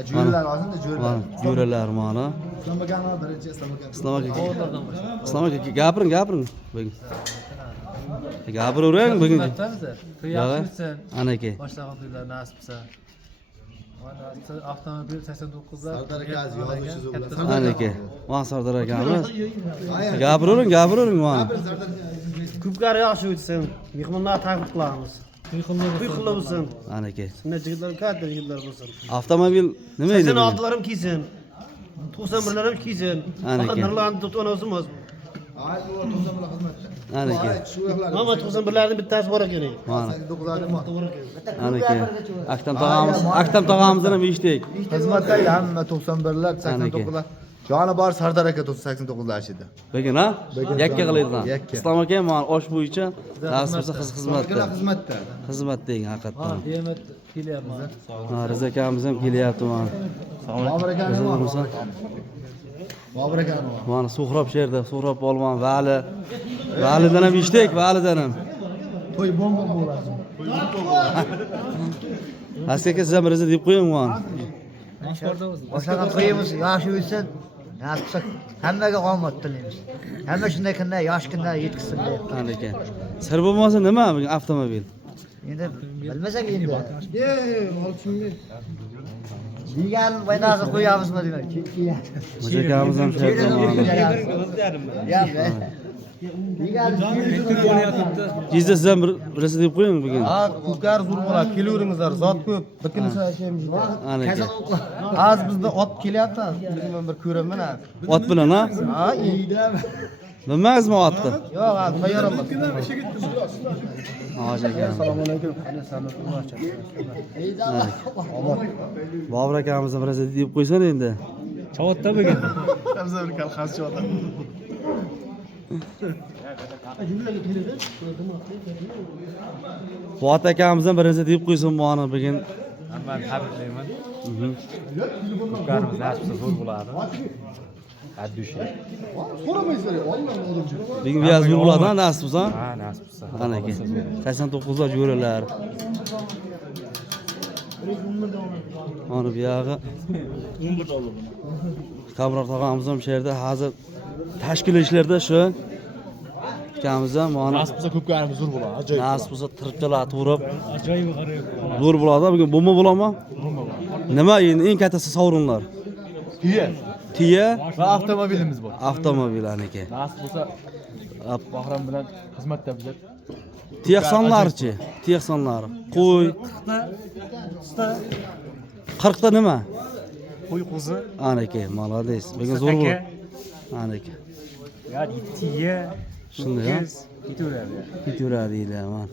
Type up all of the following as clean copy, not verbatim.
Jüriler aslında jüriler. Jüriler mana. İslam akanın birinchi Islom aka. Islom aka gapiring. Bugün. Gapiravering bugün. Yaxshimisan? Anaka. Boshlagan to'ylar nasib qilsa. Avtomobil 89lar. Sardar aka yozuvchi so'z bilan. Anaka. Mana Sardor akamiz. Gapiravering mana. Ko'pkari yaxshi o'tsin. Mehmonlar taklif qilamiz. Tuyqulli bo'lsin. Anaka. Shunday yigitlar, katta yigitlar bo'lsin. Avtomobil nima edi? 86larim kiysin. 91larim kiysin. Anaka. Faqat nurlarni tutib Ay bu to'g'ri bilan xizmatda. Anaka. Shu yoqlar. Mana 91larning bittasi bor ekan. Mana. 89'larda mı? Anaka. Aktam tog'amizdan ham eshitdik. Xizmatdaydi hamma 91'lar, 89'lar. Joni bor Sardar aka 89'lar edi. Begin ha? Yakka qilaydigan. Yakka. Islom aka mana osh bo'yicha nasibsa xizmatda. Xizmatda. Xizmatda eng haqiqatdan. Demak kelyapman. Ha, Rizo akamiz ham kelyapti mana. Bobur aka Rizo nima? bo'lsa, Bobur aka nima? mana Suhrob sherda, Suhrob polvon, Vali. Validan ham eshitdik, Validan ham. To'y bomba bo'ladi. Aslida siz ham Rizo deb qo'ying mana. Boshlagan to'yimiz yaxshi o'tsin. Nasib qilsa hammaga omad tilaymiz. Hamma shunday kunlar, yosh kunlar yetkazsin deb. Aka. Sir bo'lmasa nima bugun avtomobil? Endi bilmasak endi. Degan foydasi qo'yamizmi demak. O'sha akamiz ham sherda mana. Jizda siz ham Rizo deb qo'ying bugun. Ha, ko'pkar zo'r bo'ladi. Kelaveringizlar, zot ko'p. Bikinsa yashaymiz. Aka. Az bizda ot kelyapti. Men bir ko'raman. Ot bilan ha? Ha, iyda. Bilmaysizmi otni? Yo'q, hali tayyor emas. Hoji aka. Assalomu alaykum. Bobur akamiz ham Rizo deb qo'ysan endi. Chavatda bugun. Hamza bir kalxas chota. Fuat akamiz ham Rizo deb qo'ysin mana bugun. Hammani tabriklayman. Ko'pkarimiz nasibsa zo'r bo'ladi. Addushi. So'ramaysiz, vallahi odamcha. Bugun biraz zo'r bo'ladi, nasib bo'lsa. Ha, nasib qilsa. Ana aka. 89lar jo'ralar. Mana bu yog'i. Kamroq tog'amiz ham sherda hozir tashkil ishlarda shu. Akamiz ham mana Nasib qilsa ko'pkarimiz zo'r bo'ladi. Ajoyib. nasib bo'lsa tiribchalar turib Ajoyib qarayib. zo'r bo'ladi. Bugun bomba bo'ladimi? Nima endi eng kattasi sovrinlar? Tuya Tiya va avtomobilimiz bor. avtomobil anaka. Nasib bo'lsa Bahram bilan xizmatda bizlar. Tiyak sonlarichi? Tiyak sonlari. Qo'y 40 ta nima? Qo'y qo'zi. Anaka, молодец. Bugun zo'r bo'ladi. Anaka. Ya tiya. Shunday ha? Ketaveradi. Ketaveradi deydilar mana.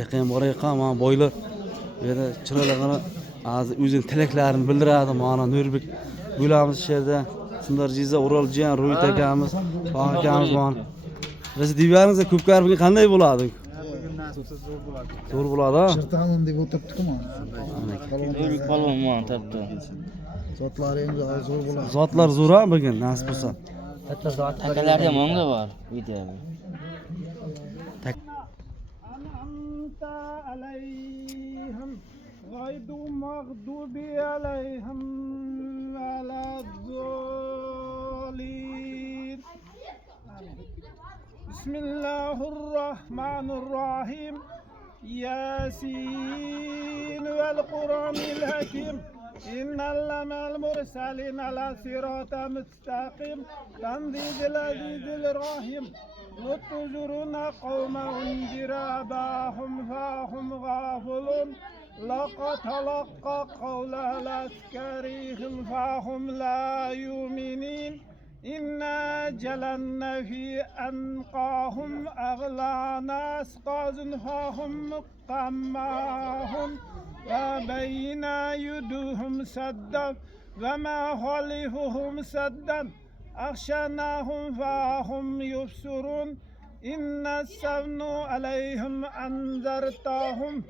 Yaqin borayqa mana boylar bu yerda chiroyligini hozir o'zining tilaklarini bildiradi. Mana Nurbek bo'lamiz shu yerda. Sundar Jiza, O'roljiyan, Ro'yit akamiz, Shoh akamiz mana. Biz divaringizda ko'pkar bugun qanday bo'ladi? Zo'r bo'ladi. Shirtanim deb o'tiribdi-ku mana. O'rik polvon mana tapdi. Zotlari ham zo'r bo'ladi. Zotlar zo'r ha bugun nasib bo'lsa. Takalarida ham o'nga bor videoda. غير مغضوب عليهم ولا الضالين بسم الله الرحمن الرحيم ياسين والقرآن الحكيم إن لما المرسلين على صراط مستقيم تنزيل العزيز الرحيم وتجرون قوما أنذر أباهم فهم غافلون لقد تلقى قول العسكريهم فهم لا يؤمنين إنا جلنا في أنقاهم أغلانا أسقاز فهم مقماهم وبين يدهم سدا وما خلفهم سدا أخشناهم فهم يبصرون إن السمن عليهم أنذرتهم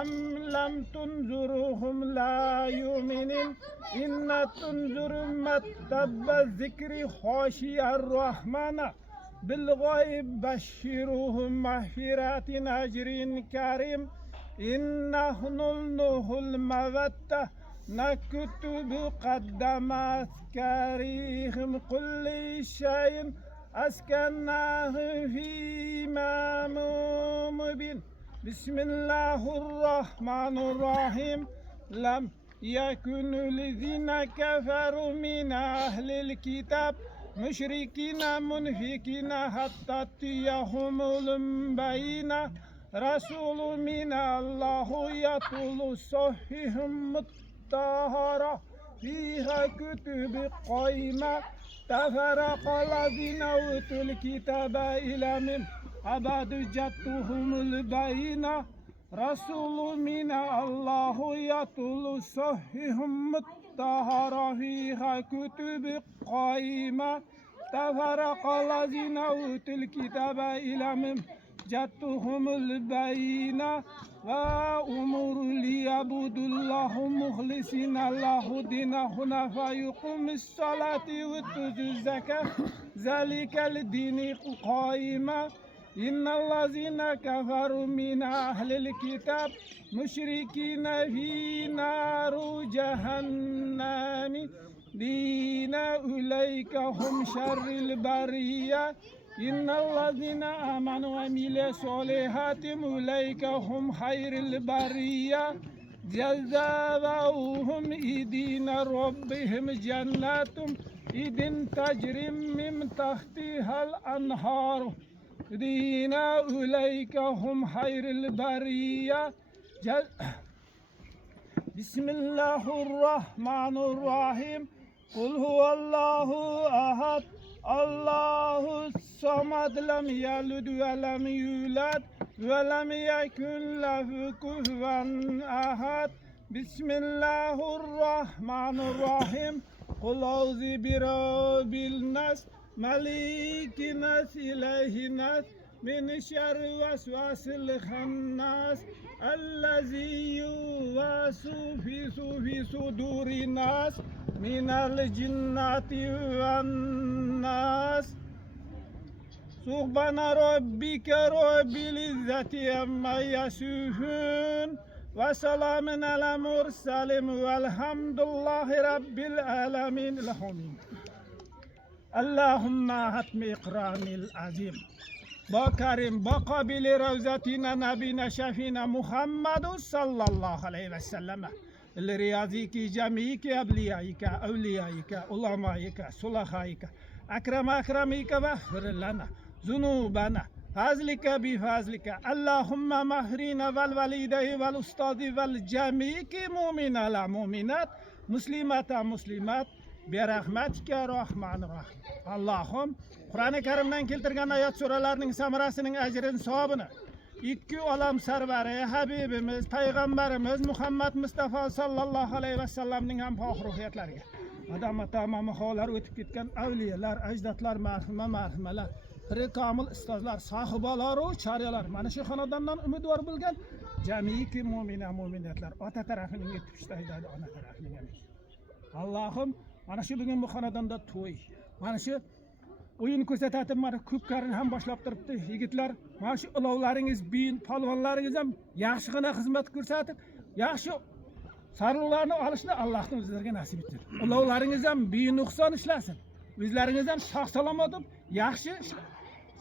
أم لم تنذرهم لا يؤمنون إن تنذر متب الذكر خاشي الرحمن بالغيب بشرهم مغفرة أجر كريم إنه نلنه المودة نكتب قدمات كريهم كل شيء أسكناه في إمام مبين بسم الله الرحمن الرحيم لم يكن الذين كفروا من أهل الكتاب مشركين منفكين حتى تأتيهم البينة رسول من الله يتلو صحيح مطهرة فيها كتب قيمة تفرق الذين أوتوا الكتاب إلى من بعد جاءتهم البينة رسول من الله يتلو صحيح مطهرة فيها كتب قيمة تفرق الذين أوتوا الكتاب إلى من جاءتهم البينة وأمر ليعبدوا الله مخلصين له دينه فيقوم الصلاة ويؤتوا الزكاة ذلك الدين القيمة إن الذين كفروا من أهل الكتاب مشركين في نار جهنم دين أولئك هم شر البرية إن الذين آمنوا وعملوا الصالحات أولئك هم خير البرية جزاؤهم إدين ربهم جنات إذن تجري من تحتها الأنهار دين أولئك هم خير البرية بسم الله الرحمن الرحيم قل هو الله أحد الله الصمد لم يلد ولم يولد ولم يكن له كفوا أحد بسم الله الرحمن الرحيم قل أعوذ برب الناس ملك الناس إله الناس من شر وسواس الخناس الذي يوسوس في صدور الناس من الجنة والناس سبحان ربك رب العزة عما يصفون وسلام على المرسلين والحمد لله رب العالمين اللهم ختم إقرام العظيم بكرم بقبل روزتنا نبينا شفينا محمد صلى الله عليه وسلم لرياضيك جميعك أبليائك أوليائك علمائك صلحائك أكرم أكرميك واغفر لنا ذنوبنا فضلك بفضلك اللهم مهرنا والوالدين والأستاذ والجميع مؤمن على مؤمنات مسلمات مسلمات برحمتك يا رحمن الرحيم Allah'ım Kur'an-ı Kerim'den keltirgen ayet suralarının samarasının ecrin savabını İki alam serveri Habibimiz, Peygamberimiz Muhammed Mustafa sallallahu aleyhi ve sellem'nin hem ruhiyetlerine adamı tamamı havalar ötüp gitken evliyeler, ecdatlar, merhumeler piri kamil istazlar, sahibalar, çariyalar mana şu xonadondan umidvor bo'lgan jamiki mu'mina mu'minatlar ota tarafining yetib ijtihodi ona tarafining Allah'ım mana shu bugun bu xonadonda to'y mana shu o'yin ko'rsatib mana ko'pkarini ham boshlab turibdi yigitlar mana shu ulovlaringiz biyin polvonlaringiz ham yaxshigina xizmat ko'rsatib yaxshi sarılarını alışını Allah'ın o'zlariga nasib etsin ulovlaringiz ham benuqson ishlasin o'zlaringiz ham sog' salomat bo'lib yaxshi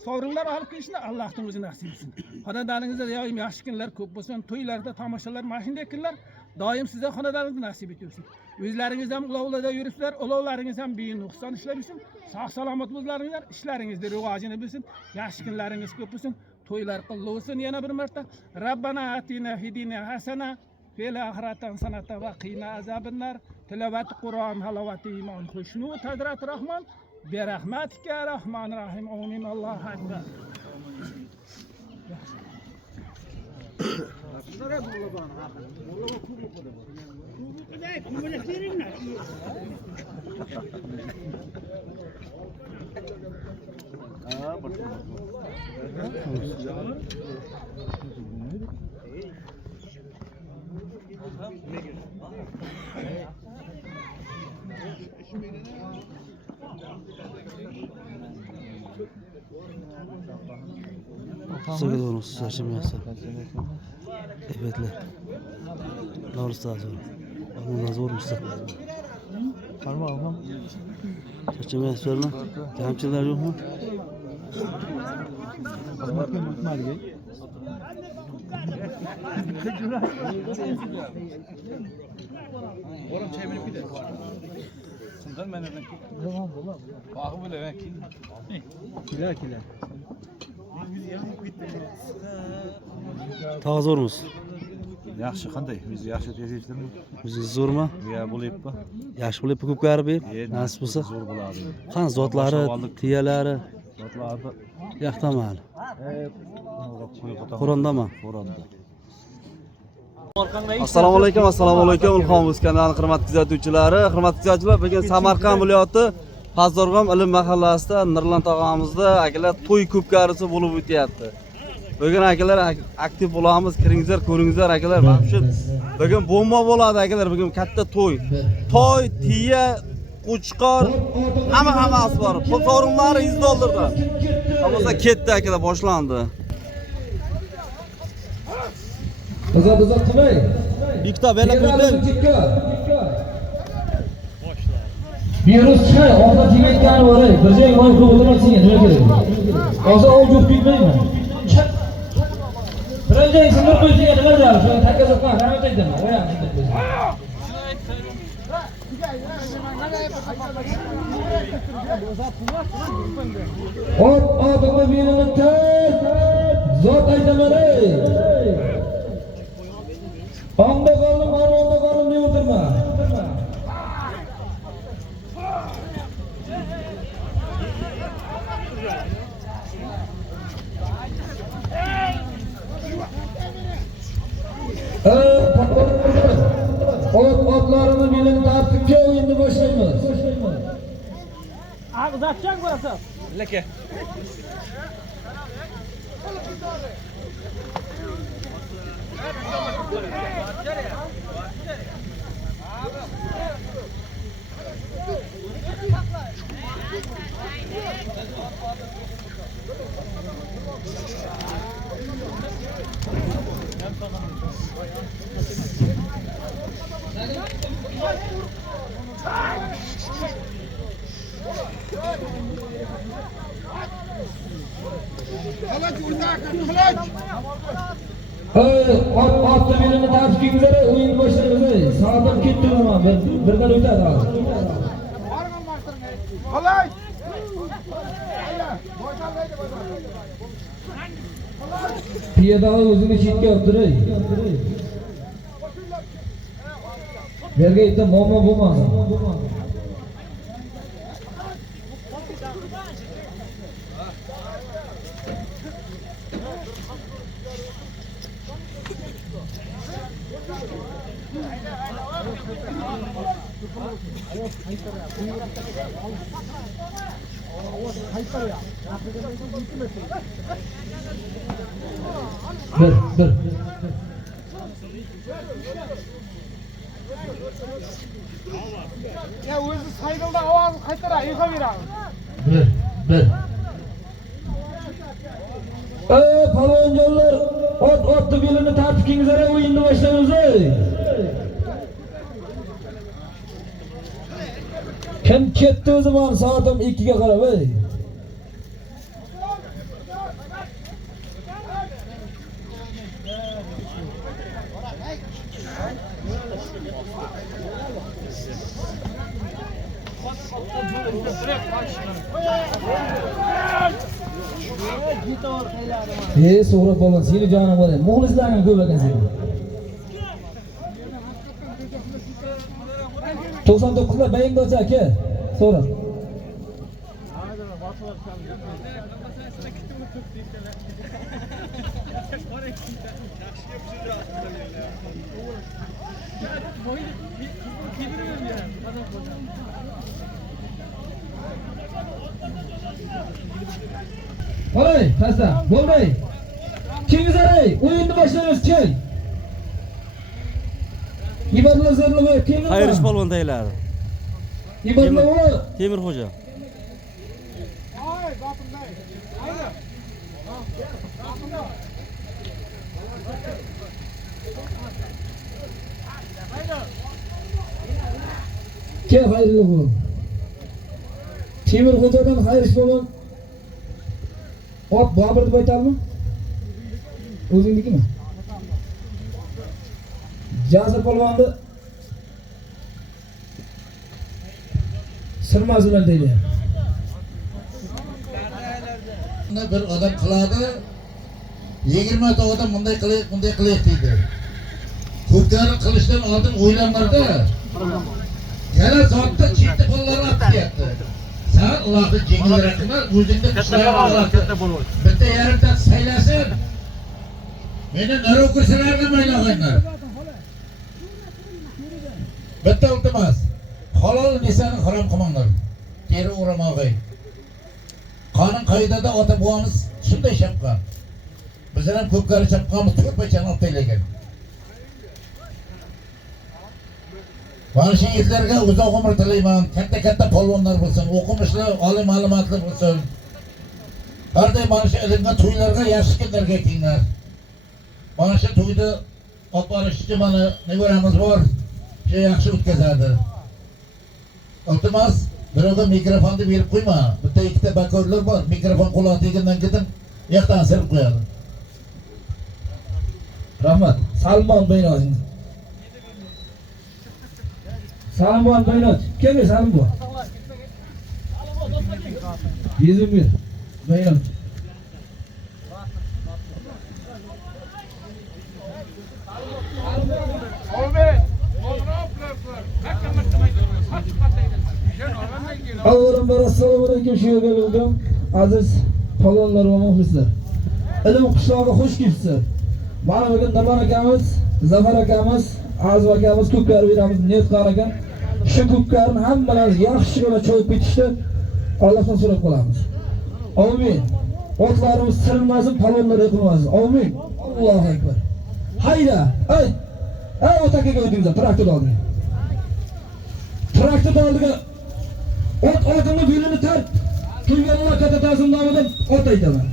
sovrinlar olib kelishni Allohning o'zi nasib etsin xonadoningizda doim yaxshi kunlar ko'p bo'lsin to'ylarda tomoshalar mana shunday kunlar doim sizga xonadoningizda nasib etsin o'zlaringiz ham ulovlarda yuribsizlar ulovlaringiz ham benuqson ishlab yursin sog' salomat bo'lsalaringizlar ishlaringizda rivojini bilsin yaxshi kunlaringiz ko'p bo'lsin to'ylar qilib bo'lsin yana bir marta Rabbana atina fid dunya hasana fil akhirati hasanatan va qina azabannar tilovat Qur'on halovati iymon xushnu tadrat rahman برحمتك يا رحمن رحيم آمين الله أكبر Size doğru saçım yoksa. Evetler. Doğrusu da zor. Bundan zor musun? Saçım yoksa mı? Kamçılar yok mu? Tağ zor musun? Yaxshi qanday? Biz yaxshi tezyapsizmi? O'zingiz zo'rmi? Ya bo'lyapti. Yaxshi bo'lib ko'p garib, nasib bo'lsa. Zo'r bo'ladi. Qani zotlari, tiyalari, Zotlarni yoqdaman. Qur'ondami? Qur'onda. Assalomu alaykum, assalomu alaykum. Ilhom Uz kanalining hurmatli kuzatuvchilari, hurmatli kuzatuvchilar, bugun Samarqand viloyati Pazdarg'om ilm mahallasida Nurlan tog'amizda akalar to'y ko'pkarisi bo'lib o'tyapti. Bugun akalar aktiv bo'lamiz, kiringizlar, ko'ringizlar akalar. Mana shu bugun bomba bo'ladi akalar, bugun katta to'y. Toy, tiya, qo'chqor, hammasi bor. Pul sovrinlari $100 dan. Bo'lsa ketdi akalar, boshlandi. Uzoq qilmay. Bitta bela qo'ydi. Virus chiqay, og'zida tegayotgani bor, bir joy voy qo'ydirmasang nima kerak? Hozir ol yo'q deyman. Birinchi sindir qo'yishga nima deyapsiz? Shuni takkazib qo'y, nima deyapman? O'yam sindir qo'ying. Hop, odamni belini tut. Zot aytaman ey. Onda qoldim, ormonda qoldim deb o'tirma. Otlarini belini tartib kel, endi boshlaymiz. Uzatchang bo'lsa. Laka. Otni belini tartib kelingizlar, o'yin boshlaymiz. Soatim ketdi men birdan o'tadi hozir. Qalay? Piyadani o'zini chetga oldiray. Berga aytdim, muammo bo'lmasin. Bir. Ya o'zi sayg'ilda ovozni qaytarib, yiqa beradi. Bir. Palonjonlar, otni belini tartib kelingizlar, o'yinni boshlaymiz. Kim ketdi o'zi men soatim 2 ga qarab. So'rab bo'lgan, seni jonim bo'ladi. Muxlislaring ko'p ekan seni. 99 lar bayingda o'cha aka. So'ra. Olay, pasta, bo'lmay. Kengizlar, o'yinni boshlaymiz, kel. Ibadullo Zerloboyev, kengizlar. Xayrish polvon tayyorladi. Ibadullo Temir xo'ja. Ay, botimday. Ayni. Kel hayırlı olsun. Temir Xo'jadan xayrish bo'lgan. Hop, Bobur deb aytarmi? O'zingnikimi? Jasur polvonni sirmas bilan deydi. Bir odam qiladi, 20 ta odam bunday qilaylik deydi. Ko'pkari qilishdan oldin o'ylanlarda yana zotda chetda qo'llarni atyapti. Sen Allohning jengilrakini o'zingda kuchlayapti. Bitta yarimta saylasin. Meni nari o'qisalarini maylag'inglar. Bitta iltimos. Halol desani harom qilmanglar. Teri o'ramog'ing. Qonun qoidada ota-bobomiz shunday chapgan. Bizlar ham ko'pkari chapqanmiz, to'rt pachani olib taylagan. Mana shu yigitlarga uzoq umr tilayman, katta polvonlar bo'lsin, o'qimishli, oliy ma'lumotli bo'lsin. Harday mana shu ilmga, to'ylarga, yaxshi kunlarga kelinglar. Mana shu to'yda olib borishchi mana nevaramiz bor, shu yaxshi o'tkazadi. Iltimos, birovga mikrofonni berib qo'yma. Bitta ikkita bakorlar bor, mikrofon qo'lga tegindan keyin yoqdan sirib qo'yadi. Rahmat. Salmon Baynoz. Salmon Baynoz. Kimdir Salmon? Yezimir Baynoz. Avvalambor assalomu alaykum shu yerga keldim. Aziz polvonlar va muxlislar. Ilm qishlog'iga xush kelibsiz. Mana bugun Nurman akamiz, Zafar akamiz, Azim akamiz ko'pkari beramiz, niyat qilgan ekan. Shu ko'pkarni hammamiz yaxshigina cho'yib ketishdi. Allohdan so'rab qolamiz. Amin. Otlarimiz sirilmasin, polvonlar yiqilmasin. Amin. Allohu akbar. Hayda. Ay otakaga o'tdingizlar, traktor oldiga. Traktor oldiga ot odamni belini tart. Tuyganlar katatasi nomidan ot aytaman.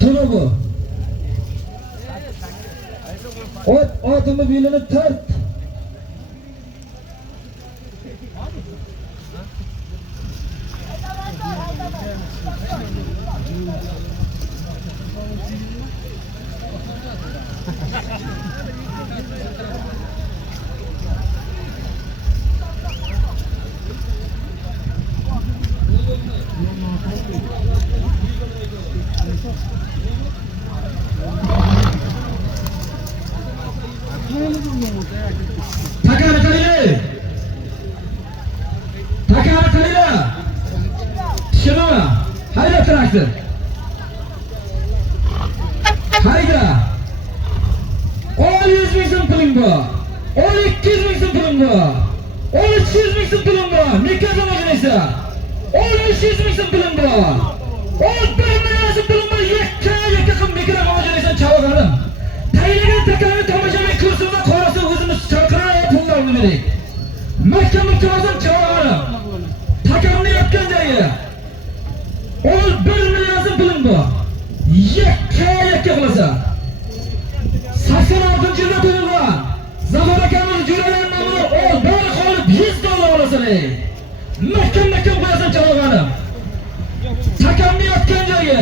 Tuna bu. Otini belini tart. Takara kalila. Şuna. Hayda traktör. Hayda. 100 bin so'm puling bor. 200 bin so'm puling bor. 300 bin so'm puling bor. Mikrofon esa. 300 bin so'm puling bor. 1 million so'm puling bor. Yakka qilib mikrofon esa chavaganim. Taylagan takarni tomoshabin kursida qorasi o'zimiz chaqirib pullarni berdik. Mahkam o'tkazim chavaganim. Takamni yotgan joyi. 1 million so'm puling bor. Yakka qilasa. 86-yilda tug'ilgan Zafar akamiz jo'ragan nomini bari qolib $100 olasan. Mahkam qo'yasan chavaganim. Takamni yotgan joyi.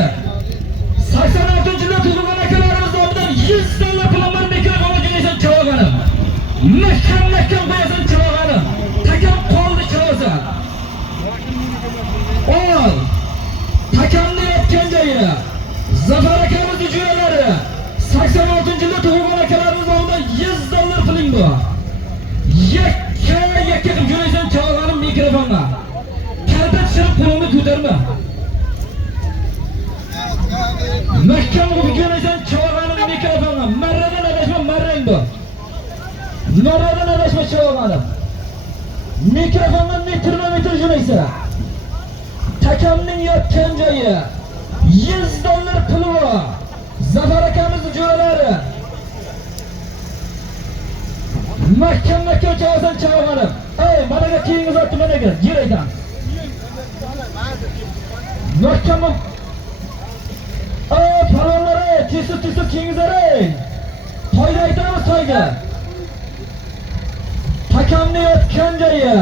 86-yilda tug'ilgan akalarimiz nomidan $100 pulim bor, mikrofonni jo'naysan chavaganim. Mahkam qo'yasan chavaganim. Takam qoldi chavasan. Ol. Takamni yotgan joyi. Zafar akamiz jo'ralari. 86-yilda tug'ilgan akalarimiz nomidan $100 puling bor. Yakka qilib jo'naysan chavaganim mikrofonga. Kalta tushirib qo'lingni ko'tarma. Mahkam qilib jo'naysan chavaganim mikrofonga. Marradan adashma, marrang bor. Marradan adashma chavaganim. Mikrofonga metr jo'naysan. Takamning yotgan joyi. $100 puli bor. Zafar akamiz jo'ralari. Mahkam chavasan chavaganim. Managa keyingi zotni managa yer aytamiz. Mahkam. Palonlar kesib kengizarang. Toyda aytamiz toyga. Takamni yotgan joyi.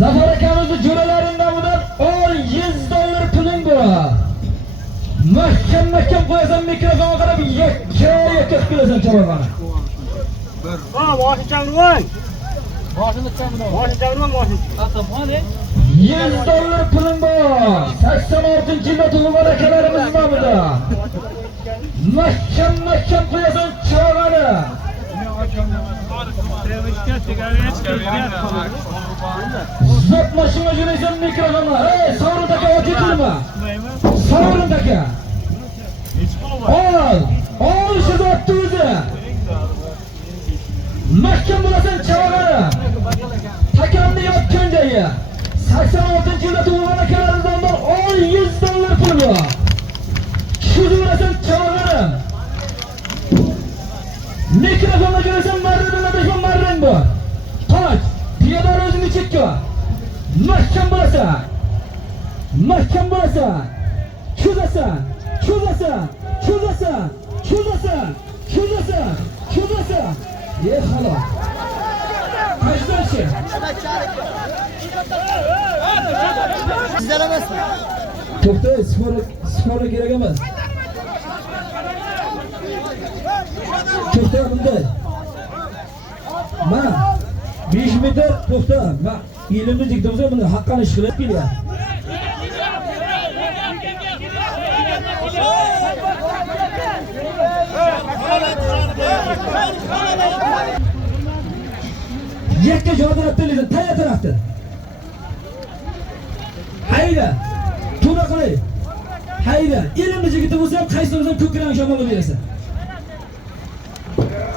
Zafar akamizni jo'ralaring nomidan $100 puling bor. Mahkam qo'yasan mikrofonga qarab yakka qilasan chavallarni. Ha, boshi chaqirmang. Boshini chaqirmang. Boshi chaqirmang, boshi. $100 pulim bor. 86-yilda tug'ilgan akalarimiz nomidan. Mahkam qo'yasan chavallarni. Zot mashina jo'naysan mikrofonni. Ey, Sovrin aka ochitilma. Sovrin aka. Ol shu zotni o'zi. Mahkam bo'lasan chavalari. Takamni yotgan joyi. 86-yilda tug'ilgan akalarimizdan $100 pul bor. Shu bo'lasan chavalari. Mikrofonni jo'naysan marran bor. Toj, piyoda o'zini chekka. Mahkam bo'lasan. Cho'zasan. Ye xolos. Qaysi? Sizlar emasmi? To'xta, sport kerak emas. To'xta bunday. Mana 5 metr to'xta. Men ilimni jikdimsa buni haqqani ish qilib kelyapti. Yakka joydan atlaysan, tayyor tarafdan. Hayda. To'g'ri qilay. Hayda. Ilimni jigiti bo'lsa ham qaysidan ko'kran shamol berasan.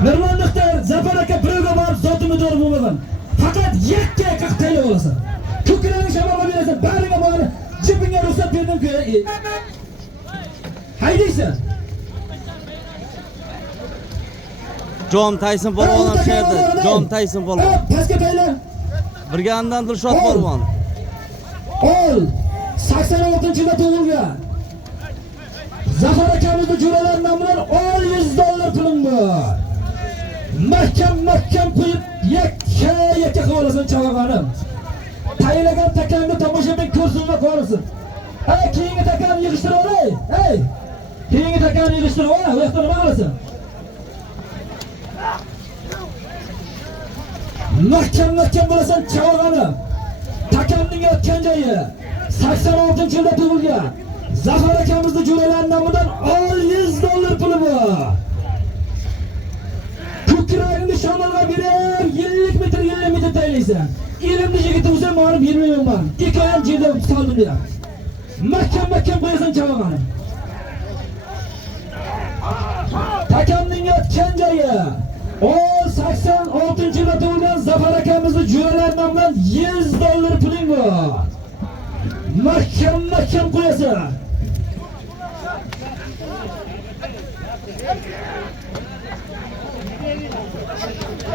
Nurmonlikda Zafar aka birovga borib zotini to'g'ri bo'lmagan. Faqat yakka tayyor bo'lasan. Ko'kran shamol berasan, bariga borib jibinga ruxsat berdim-ku. Haydaysan. John Tyson polvon ham sherdi. John Tyson polvon. Pastga taylar. Birganidan Dilshod polvon. Ol 86-yilda tug'ilgan. Zafar akamizni jo'ralar nomidan $100 pulim bor. Mahkam qo'yib yakka qilib olasan chavag'anim. Taylagan takamni tomoshabin ko'rsinlar ko'rsin. Keyingi takamni yig'ishtirib olay. Keyingi takamni yig'ishtirib ol, u yoqda nima qilasan? Mahkam bo'lasan chavag'anim. Takamning yotgan joyi 86-yilda tug'ilgan. Zafar akamizni jo'ralar nomidan $100 puli bor. Ko'kragingni shamolga berib 50 metr taylaysan. Ilimni yigiti bo'lsa men 20 mingman. Ikkoyam jeda soldim der. Mahkam qo'yasan chavag'anim. Takamning yotgan joyi 86-yilda tug'ilgan Zafar akamizni jo'ralar nomidan $100 puling bor. Mahkam qo'yasan.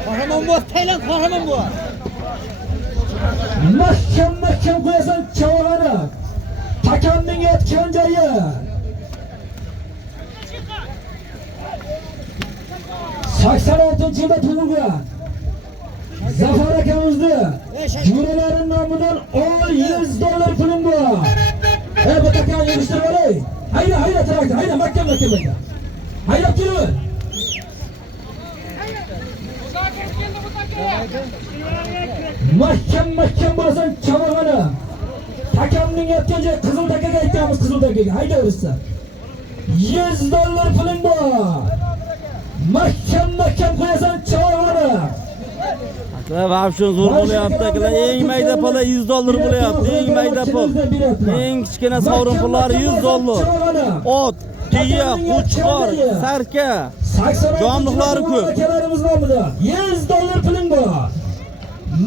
Qahramon bor, Tayland qahramon bor. Mahkam qo'yasan chavag'anim. Takamning yotgan joyi 86-yilda tug'ilgan. Zafar akamizni jo'ralari nomidan $100 pulim bor. Bu takani yig'ishtirib olay. Hayda traktor, hayda mahkam. Hayda kelib. Mahkam bo'lasan chavag'anim. Takamning yotgan joyi Qizil takaga aytamiz, Qizil takaga. Hayda o'rsa. $100 pulim bor. Mahkam qo'yasan chavag'anim. Vahshun zo'r bo'lyapti akalar. Eng mayda pula $100 bo'lyapti. Eng mayda pul. Eng kichkina sovrin pullari $100. Ot, tuya, qo'chqor, sarka. Jonliqlari ko'p. $100 puling bor.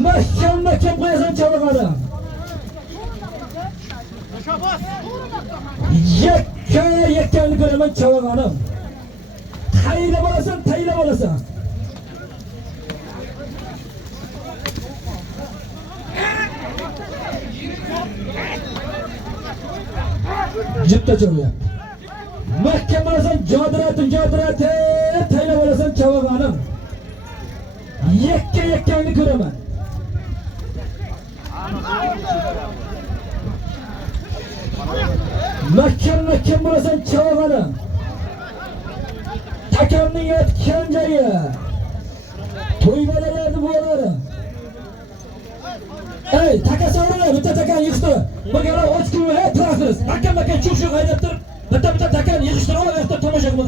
Mahkam qo'yasan chavag'anim. Yakkani ko'raman chavag'anim. Tayla bo'lasan. Jipta cho'ryapti. Jodiratim tayla bo'lasan chavag'anim. Yakkangni ko'raman. Mahkam bo'lasan chavag'anim. Takamning yotgan joyi. To'ymalarni bo'ladi. Ey, takasavralar, bitta takan yig'ishtir. Birgalar ochkum, ey, traktorist. Mahkam chuq-chuq haydab tur. Bitta takan yig'ishtir, ol yoqda tomosha qilib.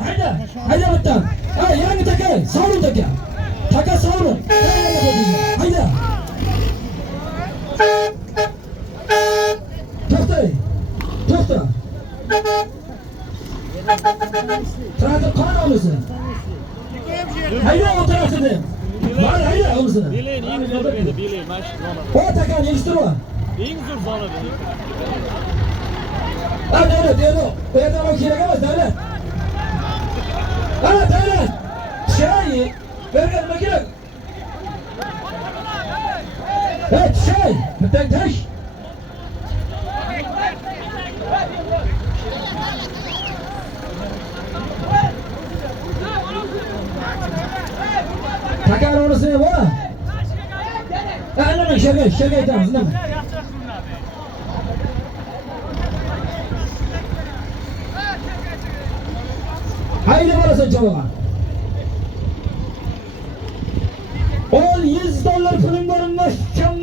Hayda bitta. Ey, yangi takan, sovrin takan. Taka sovrin. Hayda. To'xta. Traktor qon olsin. Hayda, o'tirasiz. Var hayda olsin. Bilen eng zo'r edi, bilen mana shu zona. O takan yig'ishtirma. Eng zo'r zona bu. Davlat, bu yerda o kerak emas, davlat. Ana davlat. Shay, bergan nima kerak? Hey, shay, bitta tash. Takan orasini bor. Ana sherga aytamiz, nima? Haydi borasan javoban. Ol $100 puling bor, mahkam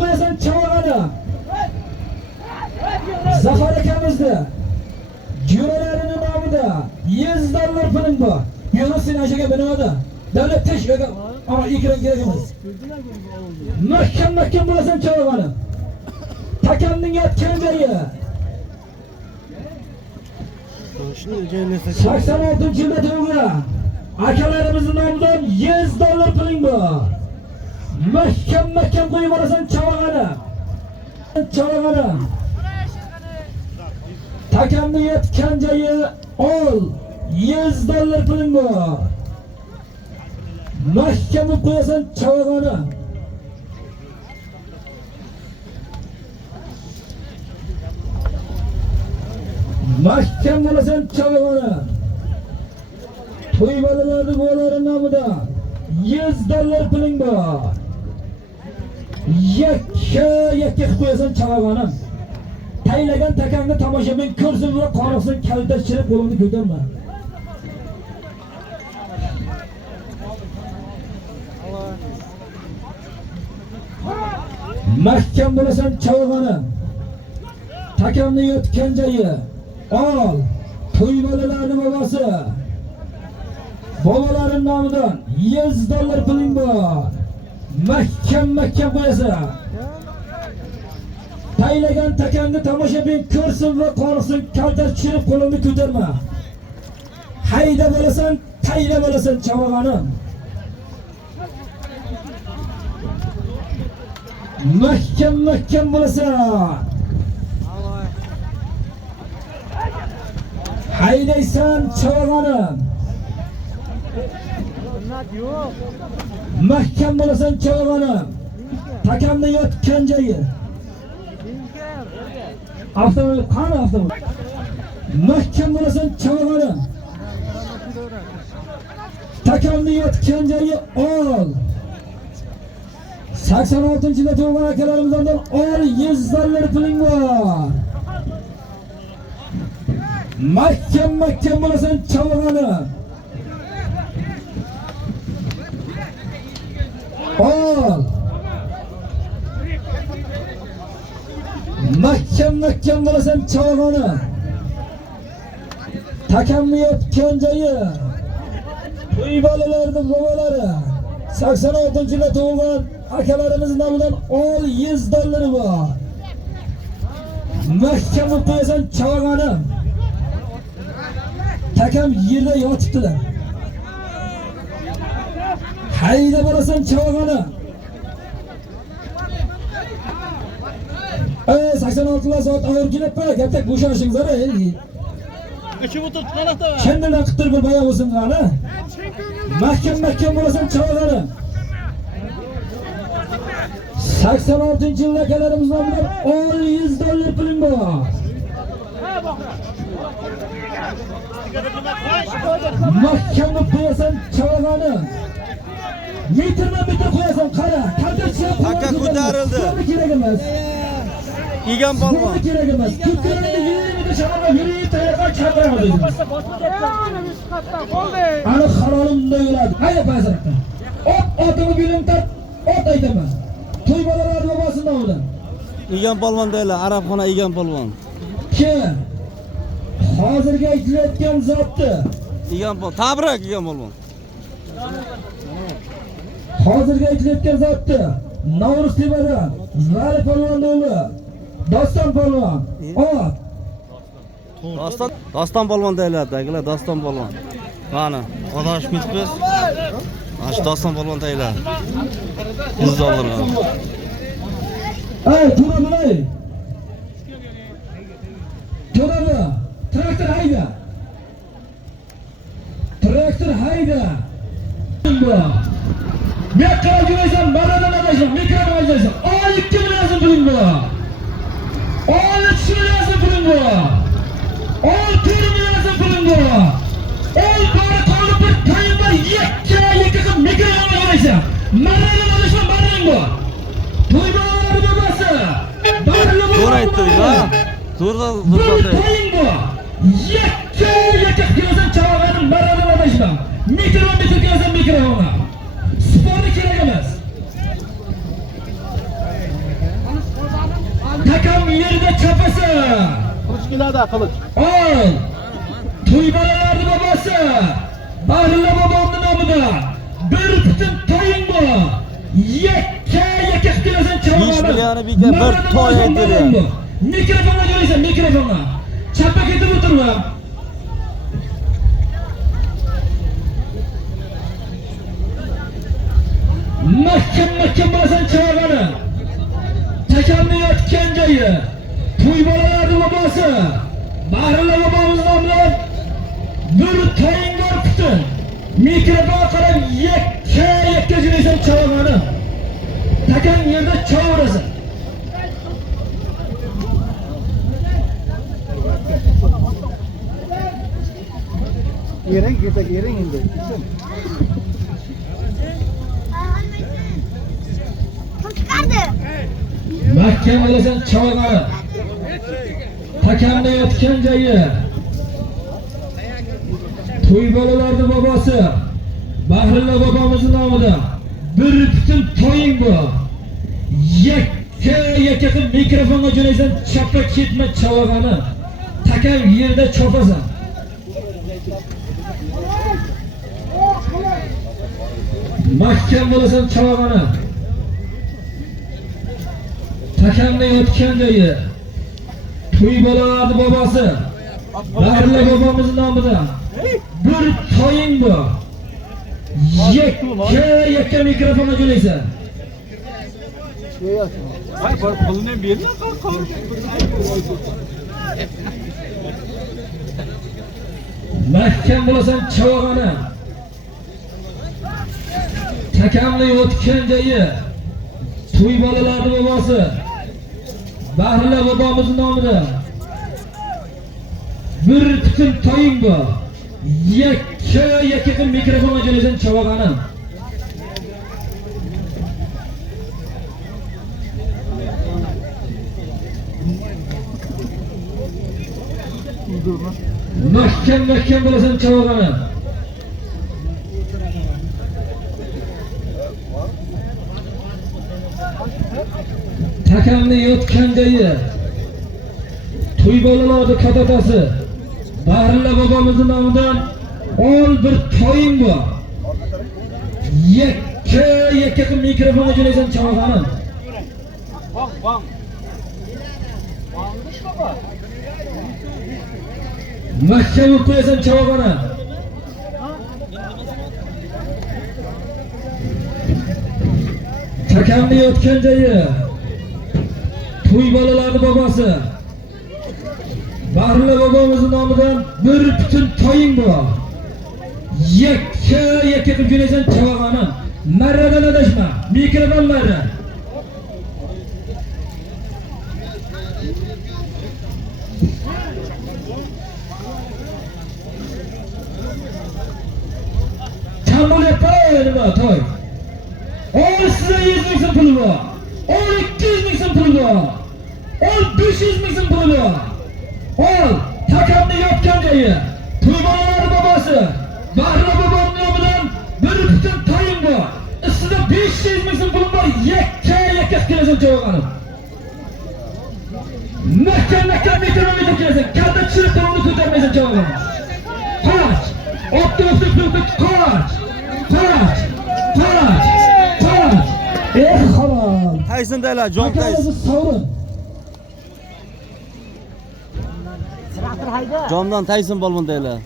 qo'yasan chavag'ani. Zafar akamizni jo'ralarining nomida $100 puling bor. Yo'q, sen ashaga bilmadi. Davlat tashviga ama ekran kerak emas. Mahkam bo'lasan chavag'ani. Takamning yotgan joyi. 86-yilda tug'ilgan akalarimizning nomidan $100 puling bor. Mahkam qo'yib olasan chavag'ani. Takamning yotgan joyi ol. $100 puling bor. Mahkam qo'yasan chavag'ani. Mahkam bo'lasan chavag'ani. To'y bolalarni bo'larini nomida $100 puling bor. Yakka qilib qo'yasan chavag'ani. Taylagan takangni tomoshabin ko'rsin va qoniqsin, kalta chirib qo'lingni ko'tarma. Mahkam bo'lasan chavag'ani. Takamni yotgan joyi. Ol. To'y bolalarni bobosi. Bobolarining nomidan $100 puling bor. Mahkam qo'yasan. Taylagan takangni tomoshabin ko'rsin va qoniqsin, kalta chirib qo'lingni ko'tarma. Hayda bo'lasan, tayla bo'lasan chavag'ani. Mahkam bo'lasan. Haydaysan chavag'ani. Mahkam bo'lasan chavag'ani. Takamni yotgan joyi. Avtomobil qani avtomobil. Mahkam bo'lasan chavag'ani. Takamni yotgan joyi ol. 86-yilda tug'ilgan akalarimizdan ol, $100 puling bor. Mahkam bo'lasan chavag'ani. Ol. Mahkam bo'lasan chavag'ani. Takamni yotgan joyi. To'y bolalarning bobolari. 86-yilda tug'ilgan akalarimiz nomidan ol, $100 bor. Mahkam qo'yasan chavag'ani. Takam yerda yotibdilar. Hayda bo'lasan chavag'ani. 86 soat og'ir kelibdi, katta bo'shashingizlar. Kim o'tirib qanaqa? Chandildan qittir bir bayon bo'lsin qani. Mahkam bo'lasan chavag'ani. 86-yilda akalarimiz nomidan ol, $100 puling bor. Mahkamni qo'yasan chavag'ani. Metrma-metr qo'yasan, qara. Kaltachiya Taka ko'tarildi. Kerak emas. Egan polvon. Kerak emas. Ko'tarildi, yerida shaharga yurib tayyorga chaqiradi. Ana halolimda yuradi. Hayda bazarakda. Avtomobilim tat, ot aytaman. To'y bolalar bobosi nomidan. Egan polvon deylar, Arabxona Egan polvon. Kim? Hozirgi aytilayotgan zotni. Egan polvon, tabrik Egan polvon. Hozirgi aytilayotgan zotni. Navruz tepadan Vali polvon o'g'li. Doston polvon. Doston polvon deyiladi, akalar, Doston polvon. Mana, adashmizmiz. Mana shu Doston polvon deyiladi. $100. Ay, to'ra bo'lay. To'ra. Traktor hayda. Traktor hayda. Mekka joysan, baradan adashsan, mikrofon adashsan. Ol 2 million pulin bu. Ol 3 million pulin bu. Ol 4 million pulin bu. Ol bari qolib bir tayinlar yakka qilib mikrofon adashsan. Baradan adashsan, baradan bu. To'y bolalar babasi. To'g'ri aytdingiz, ha? Zo'rdan taying bu. Yakka qilsan chavag'ani baradan adashsan. Mikrofon qilsan mikrofonni. Sportni kerak emas. Takam yerda chapasa. Qilich qilich. Ol. To'y bolalarning bobosi. Barilla bobomning nomidan bir butun to'ying bu. Yakka qilsan chavag'ani. 5 million bir to'y aytdi. Mikrofonga jo'raysan, mikrofonga. Chappa ketib o'tirma. Mahkam bo'lasan chavag'ani. Takamni yotgan joyi. To'y bolalarning bobosi. Barilla bobomiz nomidan bir to'ying bor kutun. Mikrofon qarab yakka jo'raysan chavag'ani. Takam yerda chavarasan. Ering ketak ering endi. Mahkam bo'lasan chavag'ani. Takamda yotgan joyi. To'y bolalarning bobosi. Bahrilla bobomizning nomidan bir butun to'ying bu. Yakka qilib mikrofonga jo'naysan, chappa ketma chavag'ani. Takam yerda chopasan. Mahkam bo'lasan chavag'ani. Takamda yotgan joyi. To'y bolalarning bobosi. Barilla bobomizning nomidan bir to'ying bu. Yakka mikrofonga jo'naysan. Hay, pulni berma, Mahkam bo'lasan chavag'ani. Takamni yotgan joyi. To'y bolalarning bobosi. Bahrilla bobomizning nomidan bir butun to'ying bu. Yakka qilib mikrofonga jo'naysan chavag'ani. Mahkam bo'lasan chavag'ani. Takamni yotgan joyi. To'y bolalarning katatasi. Barilla bobomizning nomidan ol bir to'ying bu. Yakka qilib mikrofonga jo'naysan chavag'ani. Mahkam qo'yasan chavag'ani. Takamni yotgan joyi. To'y bolalarning bobosi. Bahrilla bobomizning nomidan bir butun to'ying bu. Yakka qilib jo'naysan chavag'ani. Marradan adashma. Mikrofon marra. Kambulet nima to'y. Ol sizga 100 ming so'm puli bor. Ol 200 ming so'm puli bor. Ol 500 ming so'm puli bor. Ol takamni yotgan joyi. To'ybolar bobosi. Bahra bobom nomidan bir butun to'yim bor. Ustida 500 ming so'm pulim bor. Yakka kelasan javob. Mahkam metrometr kelasan. Kalta tushirib qo'lni ko'tarmaysan javob. Qoch. Qoch. Halol. Tayson deylar, Jon Tayson. Jondan Tayson polvon deylar.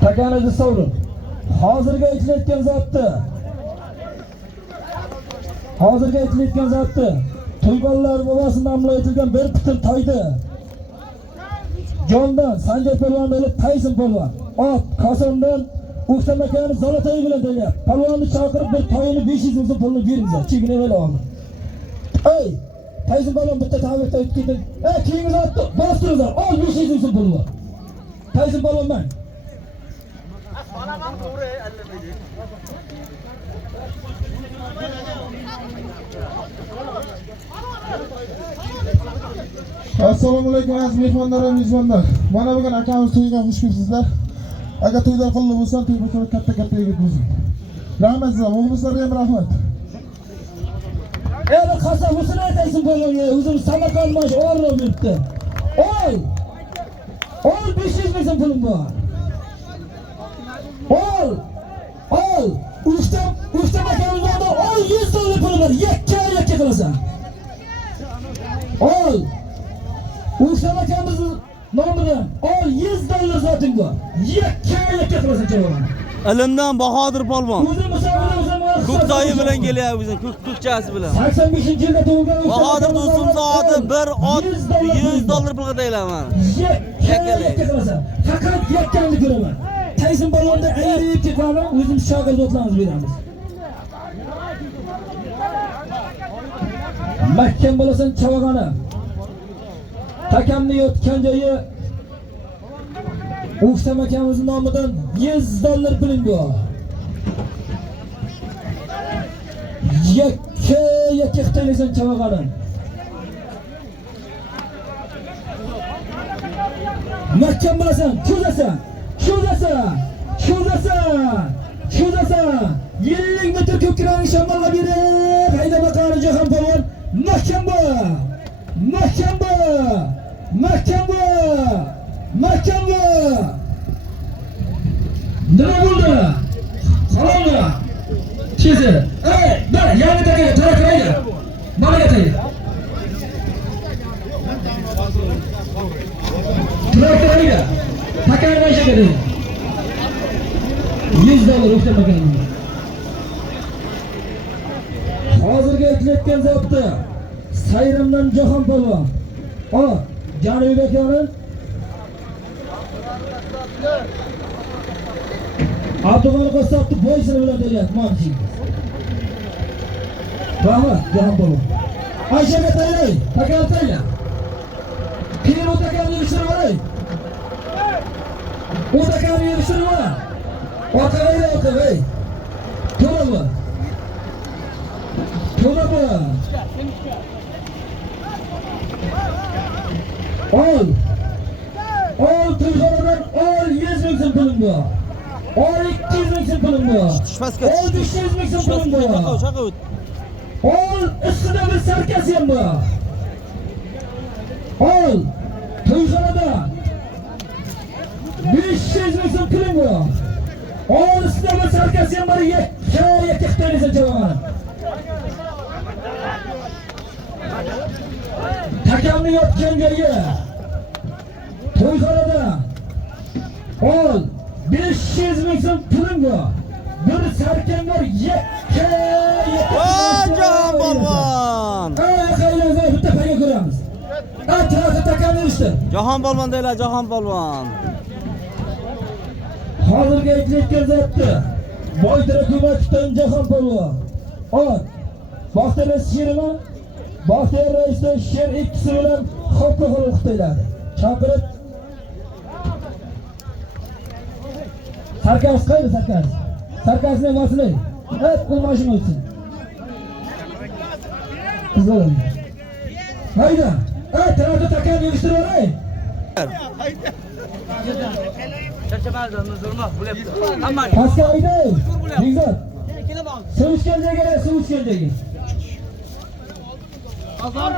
Takanazi sovrin. Hozirga aytilayotgan zotni. To'ygonlar bobosi nomidan aytilgan bir putin to'ydi. Jondan Sanjay polvon bilan Tayson polvon. Ot Kosondan O'ktam akani Zolotay bilan deyapti. Polvonni chaqirib bir to'yini 500 ming so'm pulni beringlar. Chegini vel oldi. Ey, Tayson polvon bitta ta'mirda o'tib ketdi. Keyingi zotni bostiringlar. Ol 500 ming so'm pul bor. Tayson polvon men. Assalomu alaykum aziz mehmonlar va mezbonlar. Mana bugun akamiz to'yiga xush kelibsizlar. Agar to'ylar qilib bo'lsa, to'y bo'lsa katta yigit bo'lsin. Rahmat sizlarga, muxlislarga ham rahmat. Endi qasabasini aytaysin bo'lgan, o'zim Samarqandman, o'rib yuribdi. Ol 500 ming so'm pulim bor. Ol. O'ktam akamizdan ol 100 dollar pulim bor. Yakka qilasan. Ol. O'ktam akamiz nomidan ol 100 dollar zoting bor. Yakka qilasan javob. Ilmdan Bahodir polvon. O'zim musobaqada Ko'ktoyi bilan kelyapmiz, ko'kchasi bilan. 85-yilda tug'ilgan Bahodir do'stim zoti bir ot 100 dollar pulga deylaman. Yakka qilasan. Faqat yakkani ko'raman. Tayson polvonda ayrib ketganlar, o'zim shogird otlarimiz beramiz. Mahkam bo'lasan chavag'ani. Takamni yotgan joyi O'ktam akamiz nomidan 100 dollar pulim bor. Yakka xitoylaysan chavag'ani. Mahkam bo'lasan, cho'zasan. 50 metr ko'klarni shamolga berib, hayda baqani Jahon polvon. Mahkam bo'l. Nima bo'ldi? Salomlar. Chizi. Bir yangi takrorlaydi. Mana aytay. Takrorlaydi. Takrorlaydi. 100 dollar o'xshab ekan. Hozirga aytilayotgan zotda Sayramdan Jahon polvon. Janubiy akaning Abdug'ani qassobni bo'ysini bilan deyapti, mana rahmat, Jahon polvon. Ayshaga tayyor, takan tayyor. Keyin o'takanni yurishtirib olay. O'takanni yurishtirib olay. O'tavay. To'g'rimi? Ol To'yxonadan ol 100 ming so'm pulim bor. Ol 200 ming so'm pulim bor. Ol 500 ming so'm pulim bor. Ol ustida bir sarkasi ham bor. Ol To'yxonadan 500 ming so'm pulim bor. Ol ustida bir sarkasi ham bor. Yakka xitoylaysan javob. Takamni yotgan joyi To'yxonada ol 500 ming so'm pulim bor. Bir sarkan bor. Yakka Jahon polvon. Qaylarga bitta payga ko'ramiz. Atrofi takamni ishdi. Jahon polvon deylar, Jahon polvon. Hozirga aytilayotgan zotni Boytira hukumatidan Jahon polvon. Baxtiyor Sherman, Baxtiyor raisda sher ikkisi bilan Xo'pli qo'l o'qitaylar. Chaqirib. Sarkaz qaydi sarkaz? Sarkazni bosilay. Hep bu mashina o'tsin. Qizlar. Hayda. Tarafda takan yig'ishtirib olay. Pastga hayday. Bekzod. Suv ichgan joyga, suv ichgan joyga. Azal